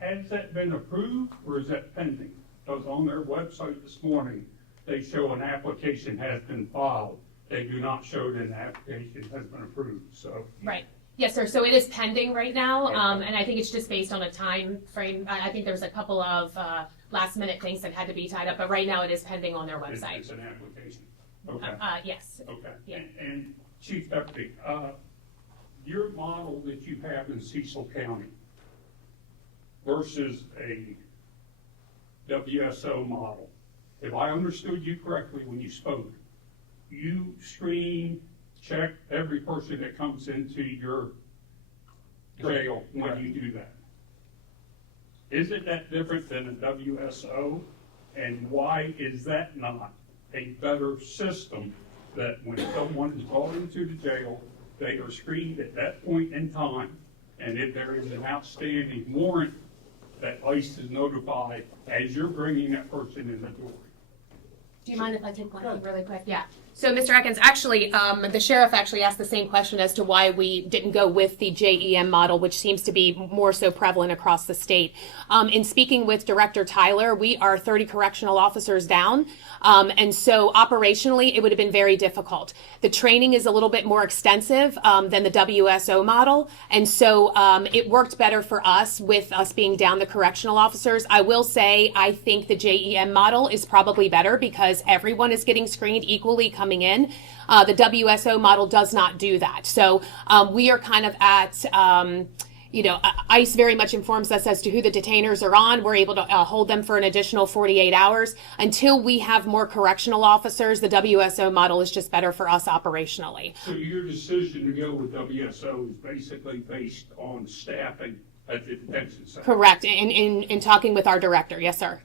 has that been approved or is that pending? Because on their website this morning, they show an application has been filed. They do not show that an application has been approved, so. Right. Yes, sir. So it is pending right now, and I think it's just based on a time frame. I think there's a couple of last minute things that had to be tied up, but right now it is pending on their website. It's an application. Okay. Yes. Okay. Yeah. And Chief Deputy, your model that you have in Cecil County versus a WSO model, if I understood you correctly when you spoke, you screen, check every person that comes into your jail when you do that. Is it that different than a WSO? And why is that not a better system that when someone is brought into the jail, they are screened at that point in time, and if there is an outstanding warrant, that ICE is notified as you're bringing that person in the door? Do you mind if I take one really quick? Yeah. So, Mr. Atkins, actually, the sheriff actually asked the same question as to why we didn't go with the JEM model, which seems to be more so prevalent across the state. In speaking with Director Tyler, we are 30 correctional officers down, and so operationally, it would have been very difficult. The training is a little bit more extensive than the WSO model, and so it worked better for us with us being down the correctional officers. I will say I think the JEM model is probably better because everyone is getting screened equally coming in. The WSO model does not do that. So we are kind of at, ICE very much informs us as to who the detainers are on. We're able to hold them for an additional 48 hours. Until we have more correctional officers, the WSO model is just better for us operationally. So your decision to go with WSO is basically based on staffing at the detention center? Correct. In talking with our director. Yes, sir.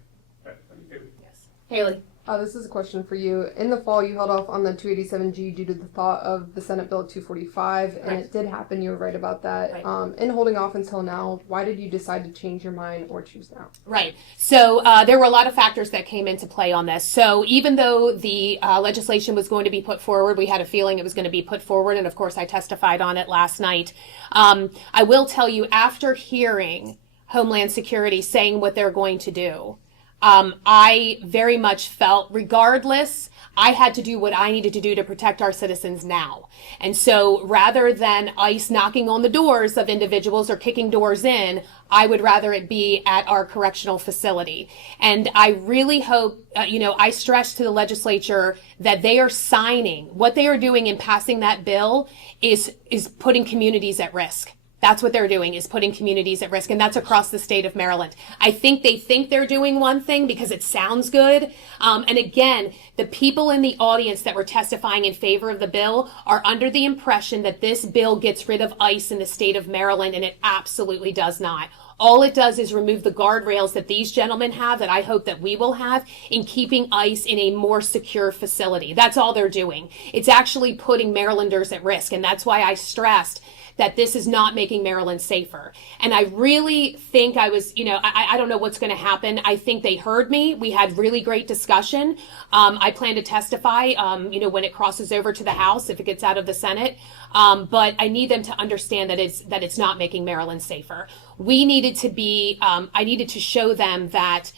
Okay, thank you. Yes. Haley. This is a question for you. In the fall, you held off on the 287G due to the thought of the Senate Bill 245, and it did happen. You were right about that. Right. In holding off until now, why did you decide to change your mind or choose now? Right. So there were a lot of factors that came into play on this. So even though the legislation was going to be put forward, we had a feeling it was going to be put forward, and of course I testified on it last night. I will tell you, after hearing Homeland Security saying what they're going to do, I very much felt, regardless, I had to do what I needed to do to protect our citizens now. And so rather than ICE knocking on the doors of individuals or kicking doors in, I would rather it be at our correctional facility. And I really hope, I stress to the legislature that they are signing, what they are doing in passing that bill is putting communities at risk. That's what they're doing, is putting communities at risk, and that's across the state of Maryland. I think they think they're doing one thing because it sounds good. And again, the people in the audience that were testifying in favor of the bill are under the impression that this bill gets rid of ICE in the state of Maryland, and it absolutely does not. All it does is remove the guardrails that these gentlemen have, that I hope that we will have, in keeping ICE in a more secure facility. That's all they're doing. It's actually putting Marylanders at risk, and that's why I stressed that this is not making Maryland safer. And I really think I was, I don't know what's going to happen. I think they heard me. We had really great discussion. I plan to testify, when it crosses over to the House, if it gets out of the Senate. But I need them to understand that it's not making Maryland safer. We needed to I needed to show them that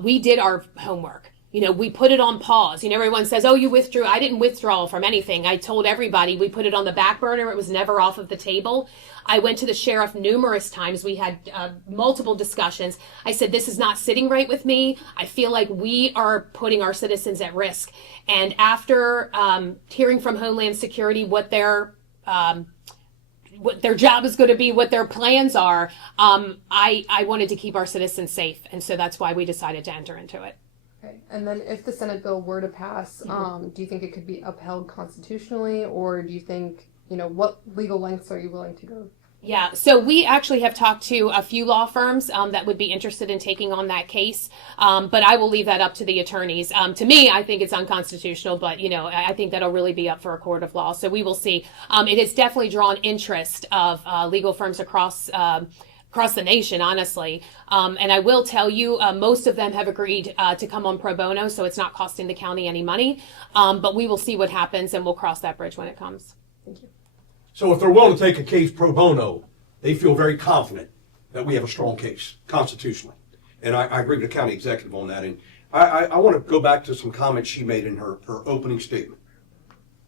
we did our homework. You know, we put it on pause. You know, everyone says, oh, you withdrew. I didn't withdraw from anything. I told everybody we put it on the back burner. It was never off of the table. I went to the sheriff numerous times. We had multiple discussions. I said, this is not sitting right with me. I feel like we are putting our citizens at risk. And after hearing from Homeland Security what their job is going to be, what their plans are, I wanted to keep our citizens safe. And so that's why we decided to enter into it. Okay. And then if the Senate bill were to pass, do you think it could be upheld constitutionally, or do you think, you know, what legal lengths are you willing to go? Yeah, so we actually have talked to a few law firms that would be interested in taking on that case, but I will leave that up to the attorneys. To me, I think it's unconstitutional, but, you know, I think that'll really be up for a court of law, so we will see. It has definitely drawn interest of legal firms across the nation, honestly. And I will tell you, most of them have agreed to come on pro bono, so it's not costing the county any money. But we will see what happens, and we'll cross that bridge when it comes. Thank you. So if they're willing to take a case pro bono, they feel very confident that we have a strong case constitutionally. And I agree with the county executive on that. And I want to go back to some comments she made in her opening statement.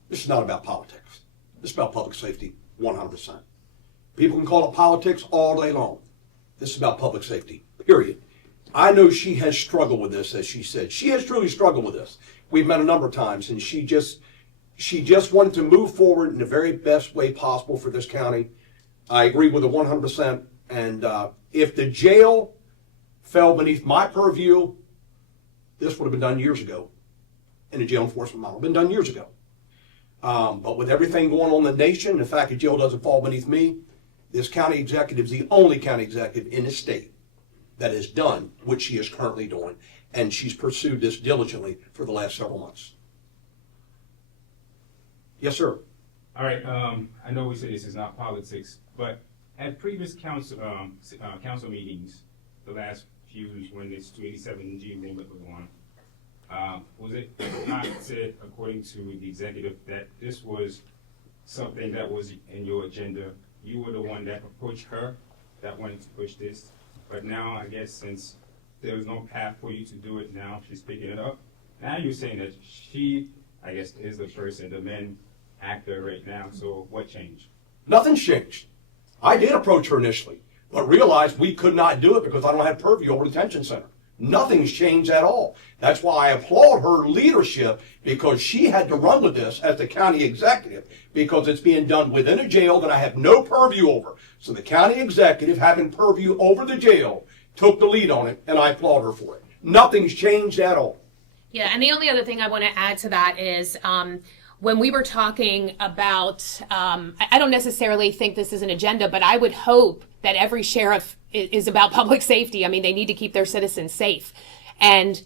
This is not about politics. This is about public safety, 100%. People can call it politics all day long. This is about public safety, period. I know she has struggled with this, as she said. She has truly struggled with this. We've met a number of times, and she just wanted to move forward in the very best way possible for this county. I agree with her 100%. And if the jail fell beneath my purview, this would have been done years ago. And the jail enforcement model been done years ago. But with everything going on in the nation, the fact that jail doesn't fall beneath me, this county executive is the only county executive in the state that has done what she is currently doing. And she's pursued this diligently for the last several months. Yes, sir. All right, I know we say this is not politics, but at previous council meetings, the last few, when this 287G amendment was on, was it not said, according to the executive, that this was something that was in your agenda? You were the one that approached her, that wanted to push this, but now I guess since there was no path for you to do it, now she's picking it up. Now you're saying that she, I guess, is the person, the main actor right now, so what changed? Nothing's changed. I did approach her initially, but realized we could not do it because I don't have purview over the detention center. Nothing's changed at all. That's why I applaud her leadership, because she had to run with this as the county executive, because it's being done within a jail that I have no purview over. So the county executive, having purview over the jail, took the lead on it, and I applaud her for it. Nothing's changed at all. Yeah, and the only other thing I want to add to that is when we were talking about, I don't necessarily think this is an agenda, but I would hope that every sheriff is about public safety. I mean, they need to keep their citizens safe. And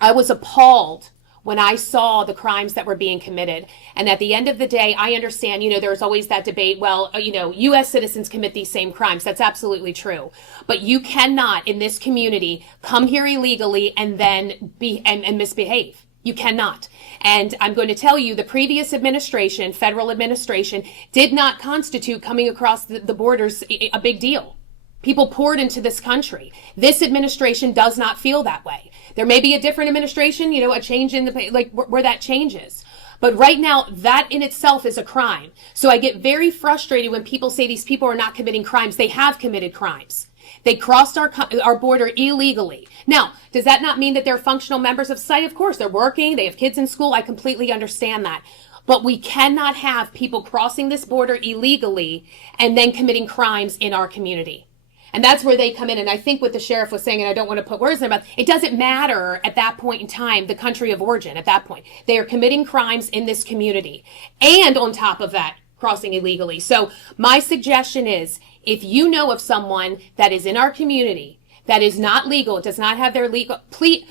I was appalled when I saw the crimes that were being committed. And at the end of the day, I understand, you know, there's always that debate, well, you know, U.S. citizens commit these same crimes. That's absolutely true. But you cannot, in this community, come here illegally and then and misbehave. You cannot. And I'm going to tell you, the previous administration, federal administration, did not constitute coming across the borders a big deal. People poured into this country. This administration does not feel that way. There may be a different administration, you know, a change in the, like, where that changes. But right now, that in itself is a crime. So I get very frustrated when people say these people are not committing crimes. They have committed crimes. They crossed our border illegally. Now, does that not mean that they're functional members of society? Of course, they're working, they have kids in school. I completely understand that. But we cannot have people crossing this border illegally and then committing crimes in our community. And that's where they come in. And I think what the sheriff was saying, and I don't want to put words in their mouth, it doesn't matter at that point in time, the country of origin at that point. They are committing crimes in this community. And on top of that, crossing illegally. So my suggestion is, if you know of someone that is in our community that is not legal, does not have their legal, please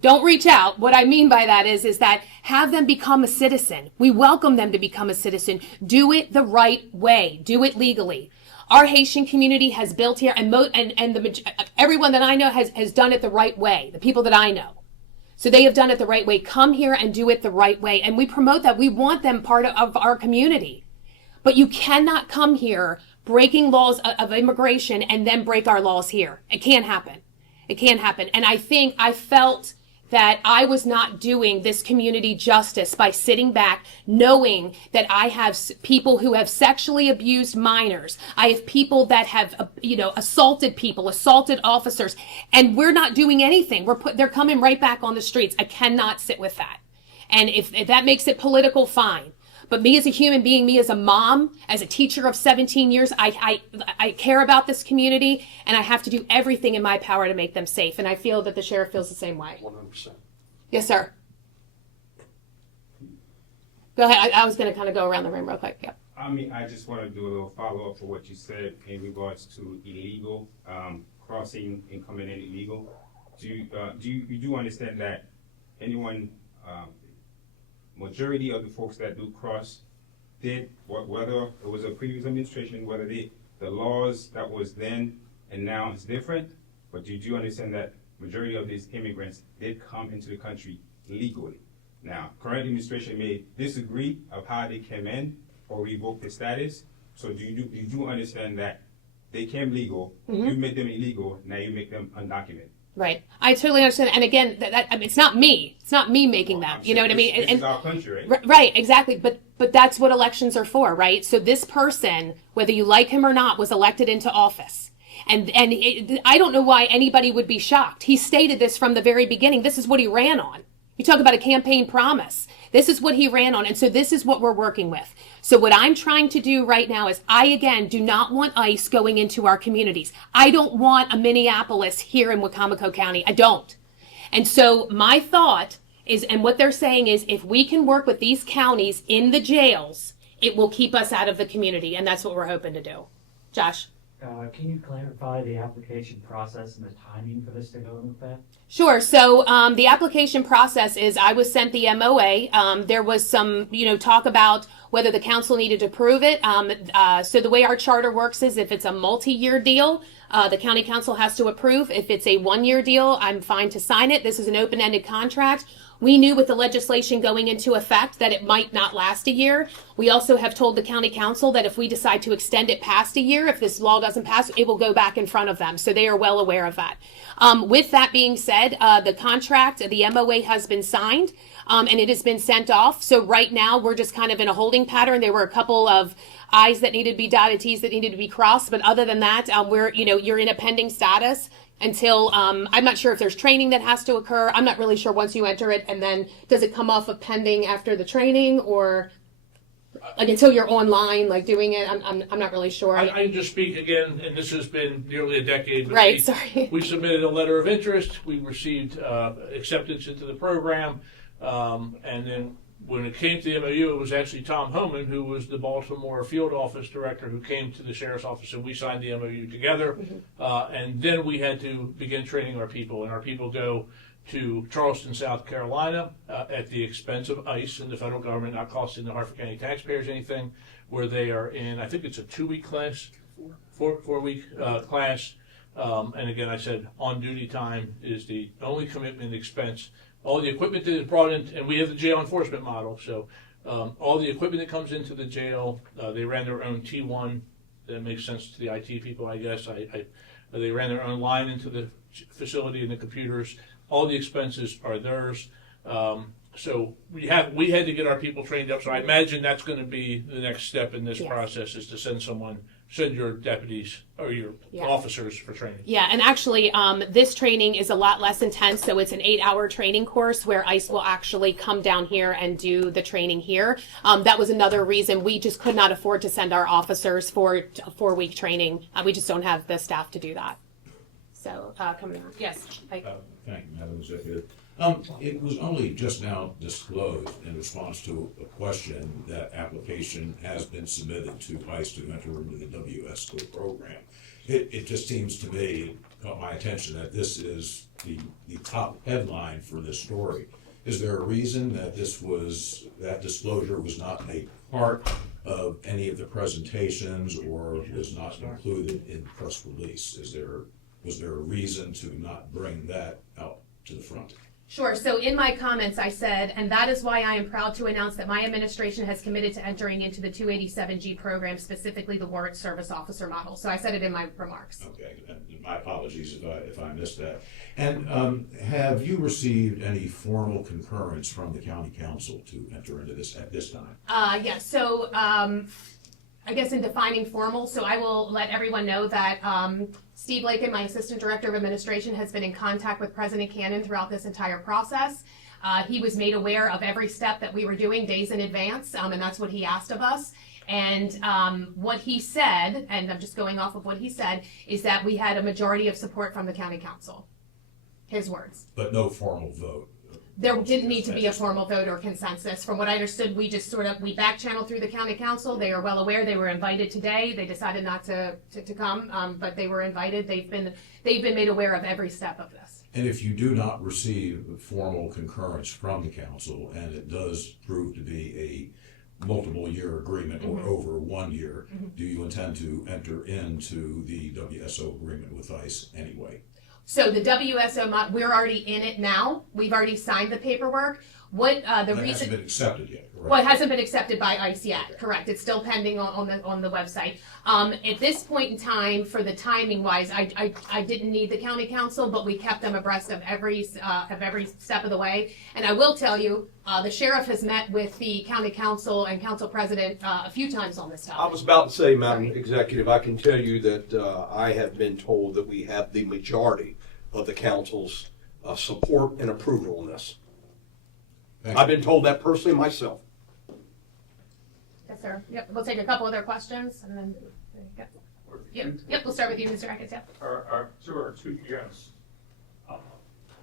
don't reach out. What I mean by that is that have them become a citizen. We welcome them to become a citizen. Do it the right way. Do it legally. Our Haitian community has built here, and everyone that I know has done it the right way, the people that I know. So they have done it the right way. Come here and do it the right way. And we promote that. We want them part of our community. But you cannot come here breaking laws of immigration and then break our laws here. It can't happen. It can't happen. And I felt that I was not doing this community justice by sitting back knowing that I have people who have sexually abused minors. I have people that have, assaulted people, assaulted officers, and we're not doing anything. They're coming right back on the streets. I cannot sit with that. And if that makes it political, fine. But me as a human being, me as a mom, as a teacher of 17 years, I care about this community, and I have to do everything in my power to make them safe. And I feel that the sheriff feels the same way. 100%. Yes, sir. Go ahead. I was going to kind of go around the room real quick. Yeah. I just want to do a little follow-up for what you said in regards to illegal, crossing and coming in illegal. You do understand that anyone, majority of the folks that do cross did, whether it was a previous administration, whether the laws that was then and now is different, but you do understand that majority of these immigrants did come into the country legally. Now, current administration may disagree of how they came in or revoke their status. So you do understand that they came legal, you made them illegal, now you make them undocumented. Right. I totally understand. And again, I mean, it's not me. It's not me making them. You know what I mean? This is our country, right? Right, exactly. But that's what elections are for, right? So this person, whether you like him or not, was elected into office. And I don't know why anybody would be shocked. He stated this from the very beginning. This is what he ran on. You talk about a campaign promise. This is what he ran on. And so this is what we're working with. So what I'm trying to do right now is again, do not want ICE going into our communities. I don't want a Minneapolis here in Wicomico County. I don't. And so my thought is, and what they're saying is, if we can work with these counties in the jails, it will keep us out of the community. And that's what we're hoping to do. Josh? Can you clarify the application process and the timing for this to go into effect? Sure. So the application process is I was sent the MOA. There was some, talk about whether the council needed to approve it. So the way our charter works is if it's a multi-year deal, the county council has to approve. If it's a one-year deal, I'm fine to sign it. This is an open-ended contract. We knew with the legislation going into effect that it might not last a year. We also have told the county council that if we decide to extend it past a year, if this law doesn't pass, it will go back in front of them. So they are well aware of that. With that being said, the contract, the MOA has been signed, and it has been sent off. So right now we're just kind of in a holding pattern. There were a couple of I's that needed to be dotted, T's that needed to be crossed. But other than that, you're in a pending status until I'm not sure if there's training that has to occur. I'm not really sure once you enter it, and then does it come off of pending after the training, or like until you're online, like doing it? I'm not really sure. I can just speak again, and this has been nearly a decade. But Right, sorry. We submitted a letter of interest. We received acceptance into the program, and then when it came to the MOU, it was actually Tom Homan, who was the Baltimore field office director, who came to the sheriff's office, and we signed the MOU together. And then we had to begin training our people, and our people go to Charleston, South Carolina, at the expense of ICE and the federal government, not costing the Harford County taxpayers anything, where they are in, I think it's a 2-week class, four-week class. And again, I said on-duty time is the only commitment expense. All the equipment that is brought in, and we have the jail enforcement model, so all the equipment that comes into the jail, they ran their own T1. That makes sense to the IT people, I guess. They ran their own line into the facility and the computers. All the expenses are theirs. So we had to get our people trained up. So I imagine that's going to be the next step in this process, is to send your deputies or your officers for training. Yeah, and actually this training is a lot less intense. So it's an 8-hour training course where ICE will actually come down here and do the training here. That was another reason we just could not afford to send our officers for a 4-week training. We just don't have the staff to do that. So coming on. Yes. Thank you, Madam Executive. It was only just now disclosed in response to a question that application has been submitted to ICE to enter into the WSO program. It just seems to me, caught my attention, that this is the top headline for this story. Is there a reason that that disclosure was not made part of any of the presentations or was not included in the press release? Was there a reason to not bring that out to the front? Sure. So in my comments, I said, and that is why I am proud to announce that my administration has committed to entering into the 287G program, specifically the warrant service officer model. So I said it in my remarks. Okay, and my apologies. apologies if I missed that. And have you received any formal concurrence from the county council to enter into this at this time? Yes, so I guess in defining formal, so I will let everyone know that Steve Lakin, my Assistant Director of Administration, has been in contact with President Cannon throughout this entire process. He was made aware of every step that we were doing days in advance, and that's what he asked of us. And what he said, and I'm just going off of what he said, is that we had a majority of support from the county council. His words. But no formal vote. There didn't need to be a formal vote or consensus. From what I understood, we just we back channeled through the county council. They are well aware. They were invited today. They decided not to come, but they were invited. They've been made aware of every step of this. And if you do not receive formal concurrence from the council, and it does prove to be a multiple year agreement or over 1 year, do you intend to enter into the WSO agreement with ICE anyway? So the WSO, we're already in it now. We've already signed the paperwork. What the That reason? hasn't been accepted yet, correct? Well, it hasn't been accepted by ICE yet. Correct. It's still pending on the website. At this point in time, for the timing wise, I didn't need the county council, but we kept them abreast of every step of the way. And I will tell you, the sheriff has met with the county council and council president a few times on this topic. I was about to say, Madam Executive, I can tell you that I have been told that we have the majority of the council's support and approval on this. Thank you. I've been told that personally myself. Yes, sir. Yep. We'll take a couple other questions and then. Yep. We'll start with you, Mr. Eckert. To our two guests,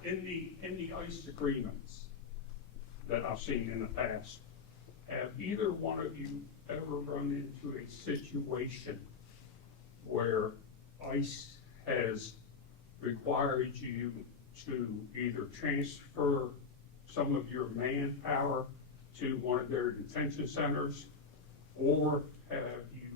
in the ICE agreements that I've seen in the past, have either one of you ever run into a situation where ICE has required you to either transfer some of your manpower to one of their detention centers, or have you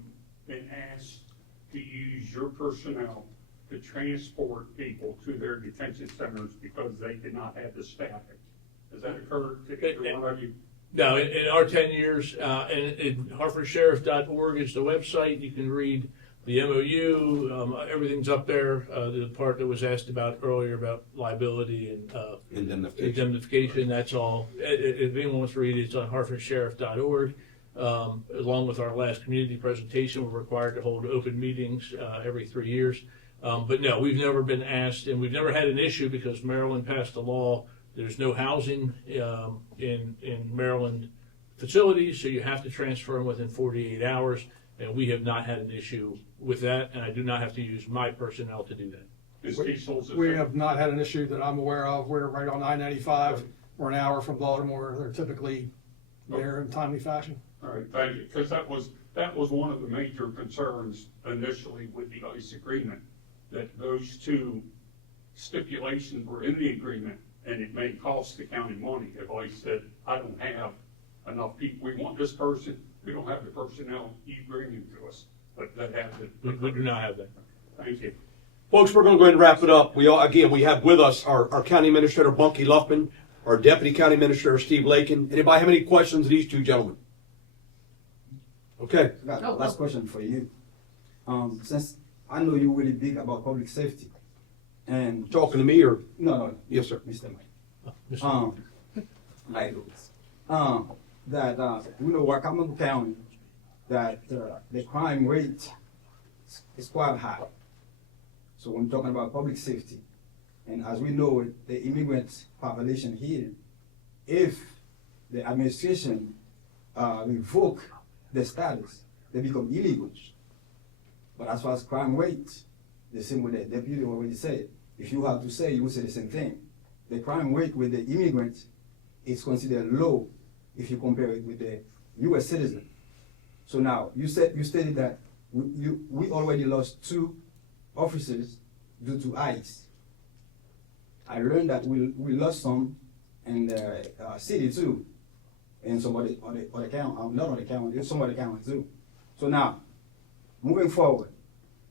been asked to use your personnel to transport people to their detention centers because they did not have the staffing? Has that occurred to either one of you? No, in our 10 years, and HartfordSheriff.org is the website. You can read the MOU, everything's up there. The part that was asked about earlier about liability and indemnification, that's all. If anyone wants to read it, it's on HartfordSheriff.org. Along with our last community presentation, we're required to hold open meetings every 3 years. But no, we've never been asked, and we've never had an issue because Maryland passed a law. There's no housing in Maryland facilities, so you have to transfer them within 48 hours. And we have not had an issue with that, and I do not have to use my personnel to do that. We have not had an issue that I'm aware of. We're right on I-95. We're an hour from Baltimore. They're typically there in timely fashion. All right, thank you, because that was one of the major concerns initially with the ICE agreement, that those two stipulations were in the agreement, and it may cost the county money if ICE said, I don't have enough people, we want this person, we don't have the personnel, you bring them to us, but that has it. We do not have that. Thank you. Folks, we're going to go ahead and wrap it up. We have with us our County Administrator, Bunky Luffman, our Deputy County Administrator, Steve Lakin. Anybody have any questions of these two gentlemen? Okay. I got last question for you. Since I know you're really big about public safety, and talking to me or no, yes, sir, Mr. Mike. Like that we know Wacomico County that the crime rate is quite high. So when talking about public safety, and as we know, the immigrant population here, if the administration revoke their status, they become illegal. But as far as crime rate, the same way the deputy already said, if you have to say, you will say the same thing. The crime rate with the immigrants is considered low if you compare it with the U.S. citizen. So now, you stated that we already lost 2 officers due to ICE. I learned that we lost some in the city too, and some other county, not on the county, in some other county too. So now, moving forward,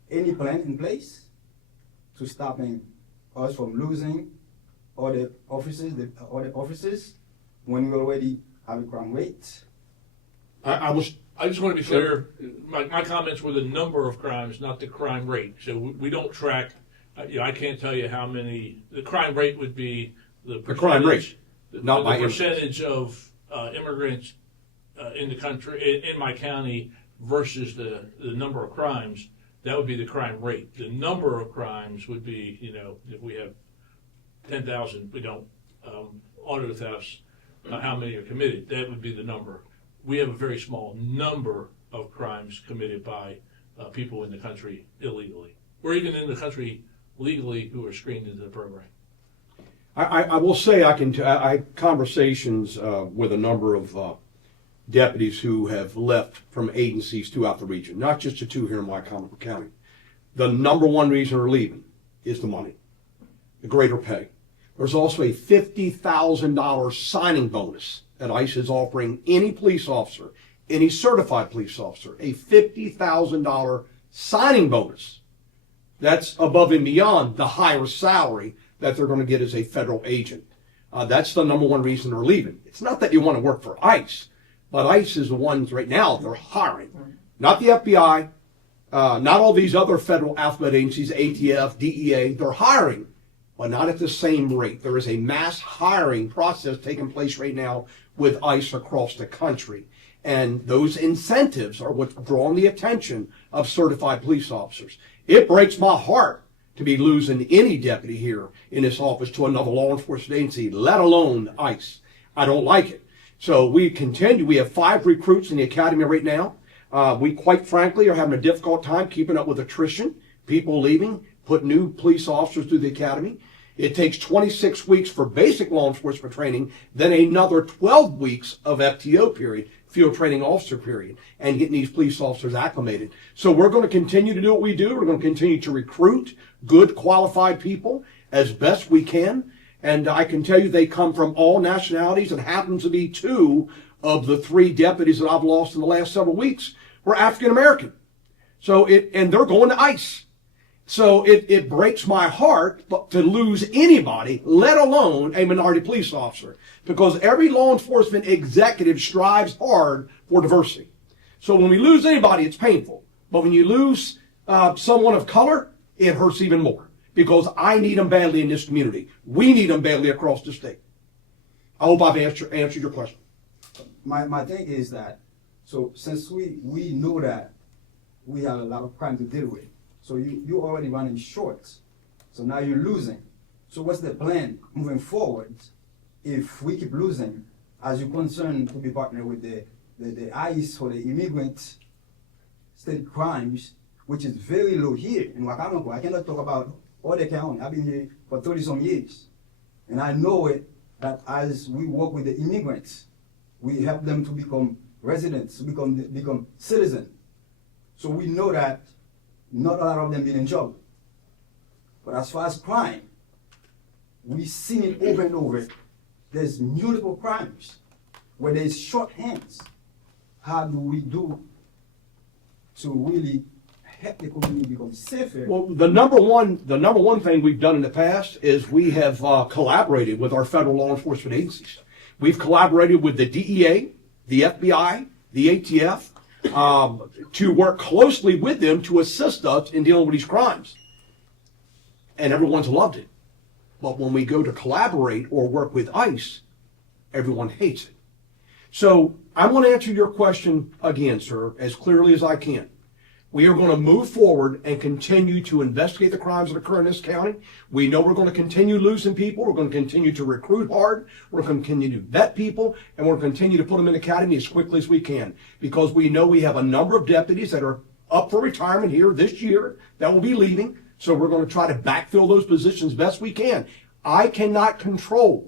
any plan in place to stopping us from losing other officers when we already have a crime rate? I just want to be clear, my comments were the number of crimes, not the crime rate. So we don't track I can't tell you how many, the crime rate would be the crime rate, percentage, not the by percentage of immigrants in the country, in my county versus the number of crimes. That would be the crime rate. The number of crimes would be, if we have 10,000, we don't, auto thefts, how many are committed, that would be the number. We have a very small number of crimes committed by people in the country illegally, or even in the country legally who are screened into the program. I will say I conversations with a number of deputies who have left from agencies throughout the region, not just the two here in Wycomico County. The number one reason they're leaving is the money, the greater pay. There's also a $50,000 signing bonus that ICE is offering any police officer, any certified police officer, a $50,000 signing bonus. That's above and beyond the higher salary that they're going to get as a federal agent. That's the number one reason they're leaving. It's not that you want to work for ICE, but ICE is the ones right now they're hiring. Not the FBI, not all these other federal alphabet agencies, ATF, DEA, they're hiring, but not at the same rate. There is a mass hiring process taking place right now with ICE across the country. And those incentives are what's drawing the attention of certified police officers. It breaks my heart to be losing any deputy here in this office to another law enforcement agency, let alone ICE. I don't like it. So we continue. We have 5 recruits in the academy right now. We quite frankly are having a difficult time keeping up with attrition, people leaving, put new police officers through the academy. It takes 26 weeks for basic law enforcement training, then another 12 weeks of FTO period, field training officer period, and getting these police officers acclimated. So we're going to continue to do what we do. We're going to continue to recruit good, qualified people as best we can. And I can tell you they come from all nationalities, and happens to be 2 of the 3 deputies that I've lost in the last several weeks were African American. And they're going to ICE. So it breaks my heart to lose anybody, let alone a minority police officer, because every law enforcement executive strives hard for diversity. So when we lose anybody, it's painful. But when you lose someone of color, it hurts even more, because I need them badly in this community. We need them badly across the state. I hope I've answered your question. My thing is that, so since we know that we have a lot of crime to deal with, so you're already running short. So now you're losing. So what's the plan moving forward if we keep losing, as you're concerned to be partnered with the ICE for the immigrant state crimes, which is very low here in Wacomico. I cannot talk about other county. I've been here for 30-some years. And I know it that as we work with the immigrants, we help them to become residents, to become citizens. So we know that not a lot of them been in trouble. But as far as crime, we've seen it over and over. There's multiple crimes where there's short hands. How do we do to really help the community become safer? Well, the number one thing we've done in the past is we have collaborated with our federal law enforcement agencies. We've collaborated with the DEA, the FBI, the ATF, to work closely with them to assist us in dealing with these crimes. And everyone's loved it. But when we go to collaborate or work with ICE, everyone hates it. So I want to answer your question again, sir, as clearly as I can. We are going to move forward and continue to investigate the crimes that occur in this county. We know we're going to continue losing people. We're going to continue to recruit hard. We're going to continue to vet people, and we're going to continue to put them in the academy as quickly as we can, because we know we have a number of deputies that are up for retirement here this year that will be leaving. So we're going to try to backfill those positions best we can. I cannot control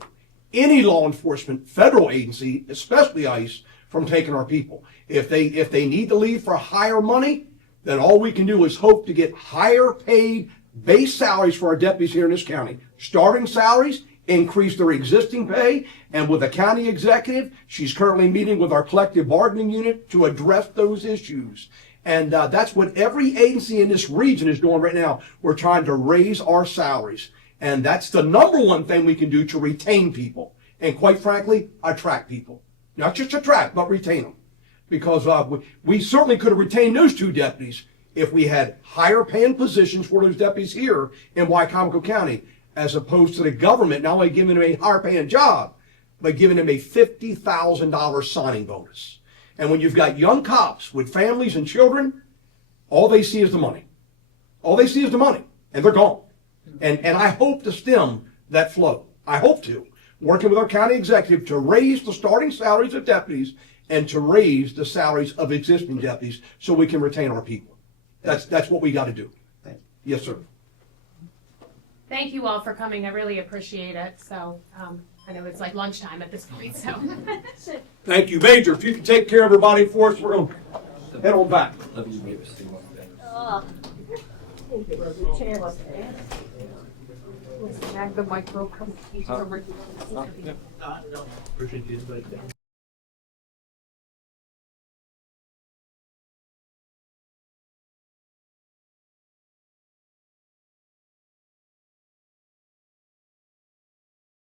any law enforcement federal agency, especially ICE, from taking our people. If they need to leave for higher money, then all we can do is hope to get higher paid base salaries for our deputies here in this county. Starting salaries, increase their existing pay, and with the county executive, she's currently meeting with our collective bargaining unit to address those issues. And that's what every agency in this region is doing right now. We're trying to raise our salaries. And that's the number one thing we can do to retain people. And quite frankly, attract people. Not just attract, but retain them. Because we certainly could have retained those 2 deputies if we had higher paying positions for those deputies here in Wycomico County, as opposed to the government not only giving them a higher paying job, but giving them a $50,000 signing bonus. And when you've got young cops with families and children, all they see is the money. All they see is the money, and they're gone. And I hope to stem that flow. I hope to, working with our county executive to raise the starting salaries of deputies and to raise the salaries of existing deputies so we can retain our people. That's what we got to do. Yes, sir. Thank you all for coming. I really appreciate it. So I know it's like lunchtime at this point. So Thank you, Major. If you can take care of everybody for us, we're going to head on back. Snag the microphone. Appreciate you inviting me.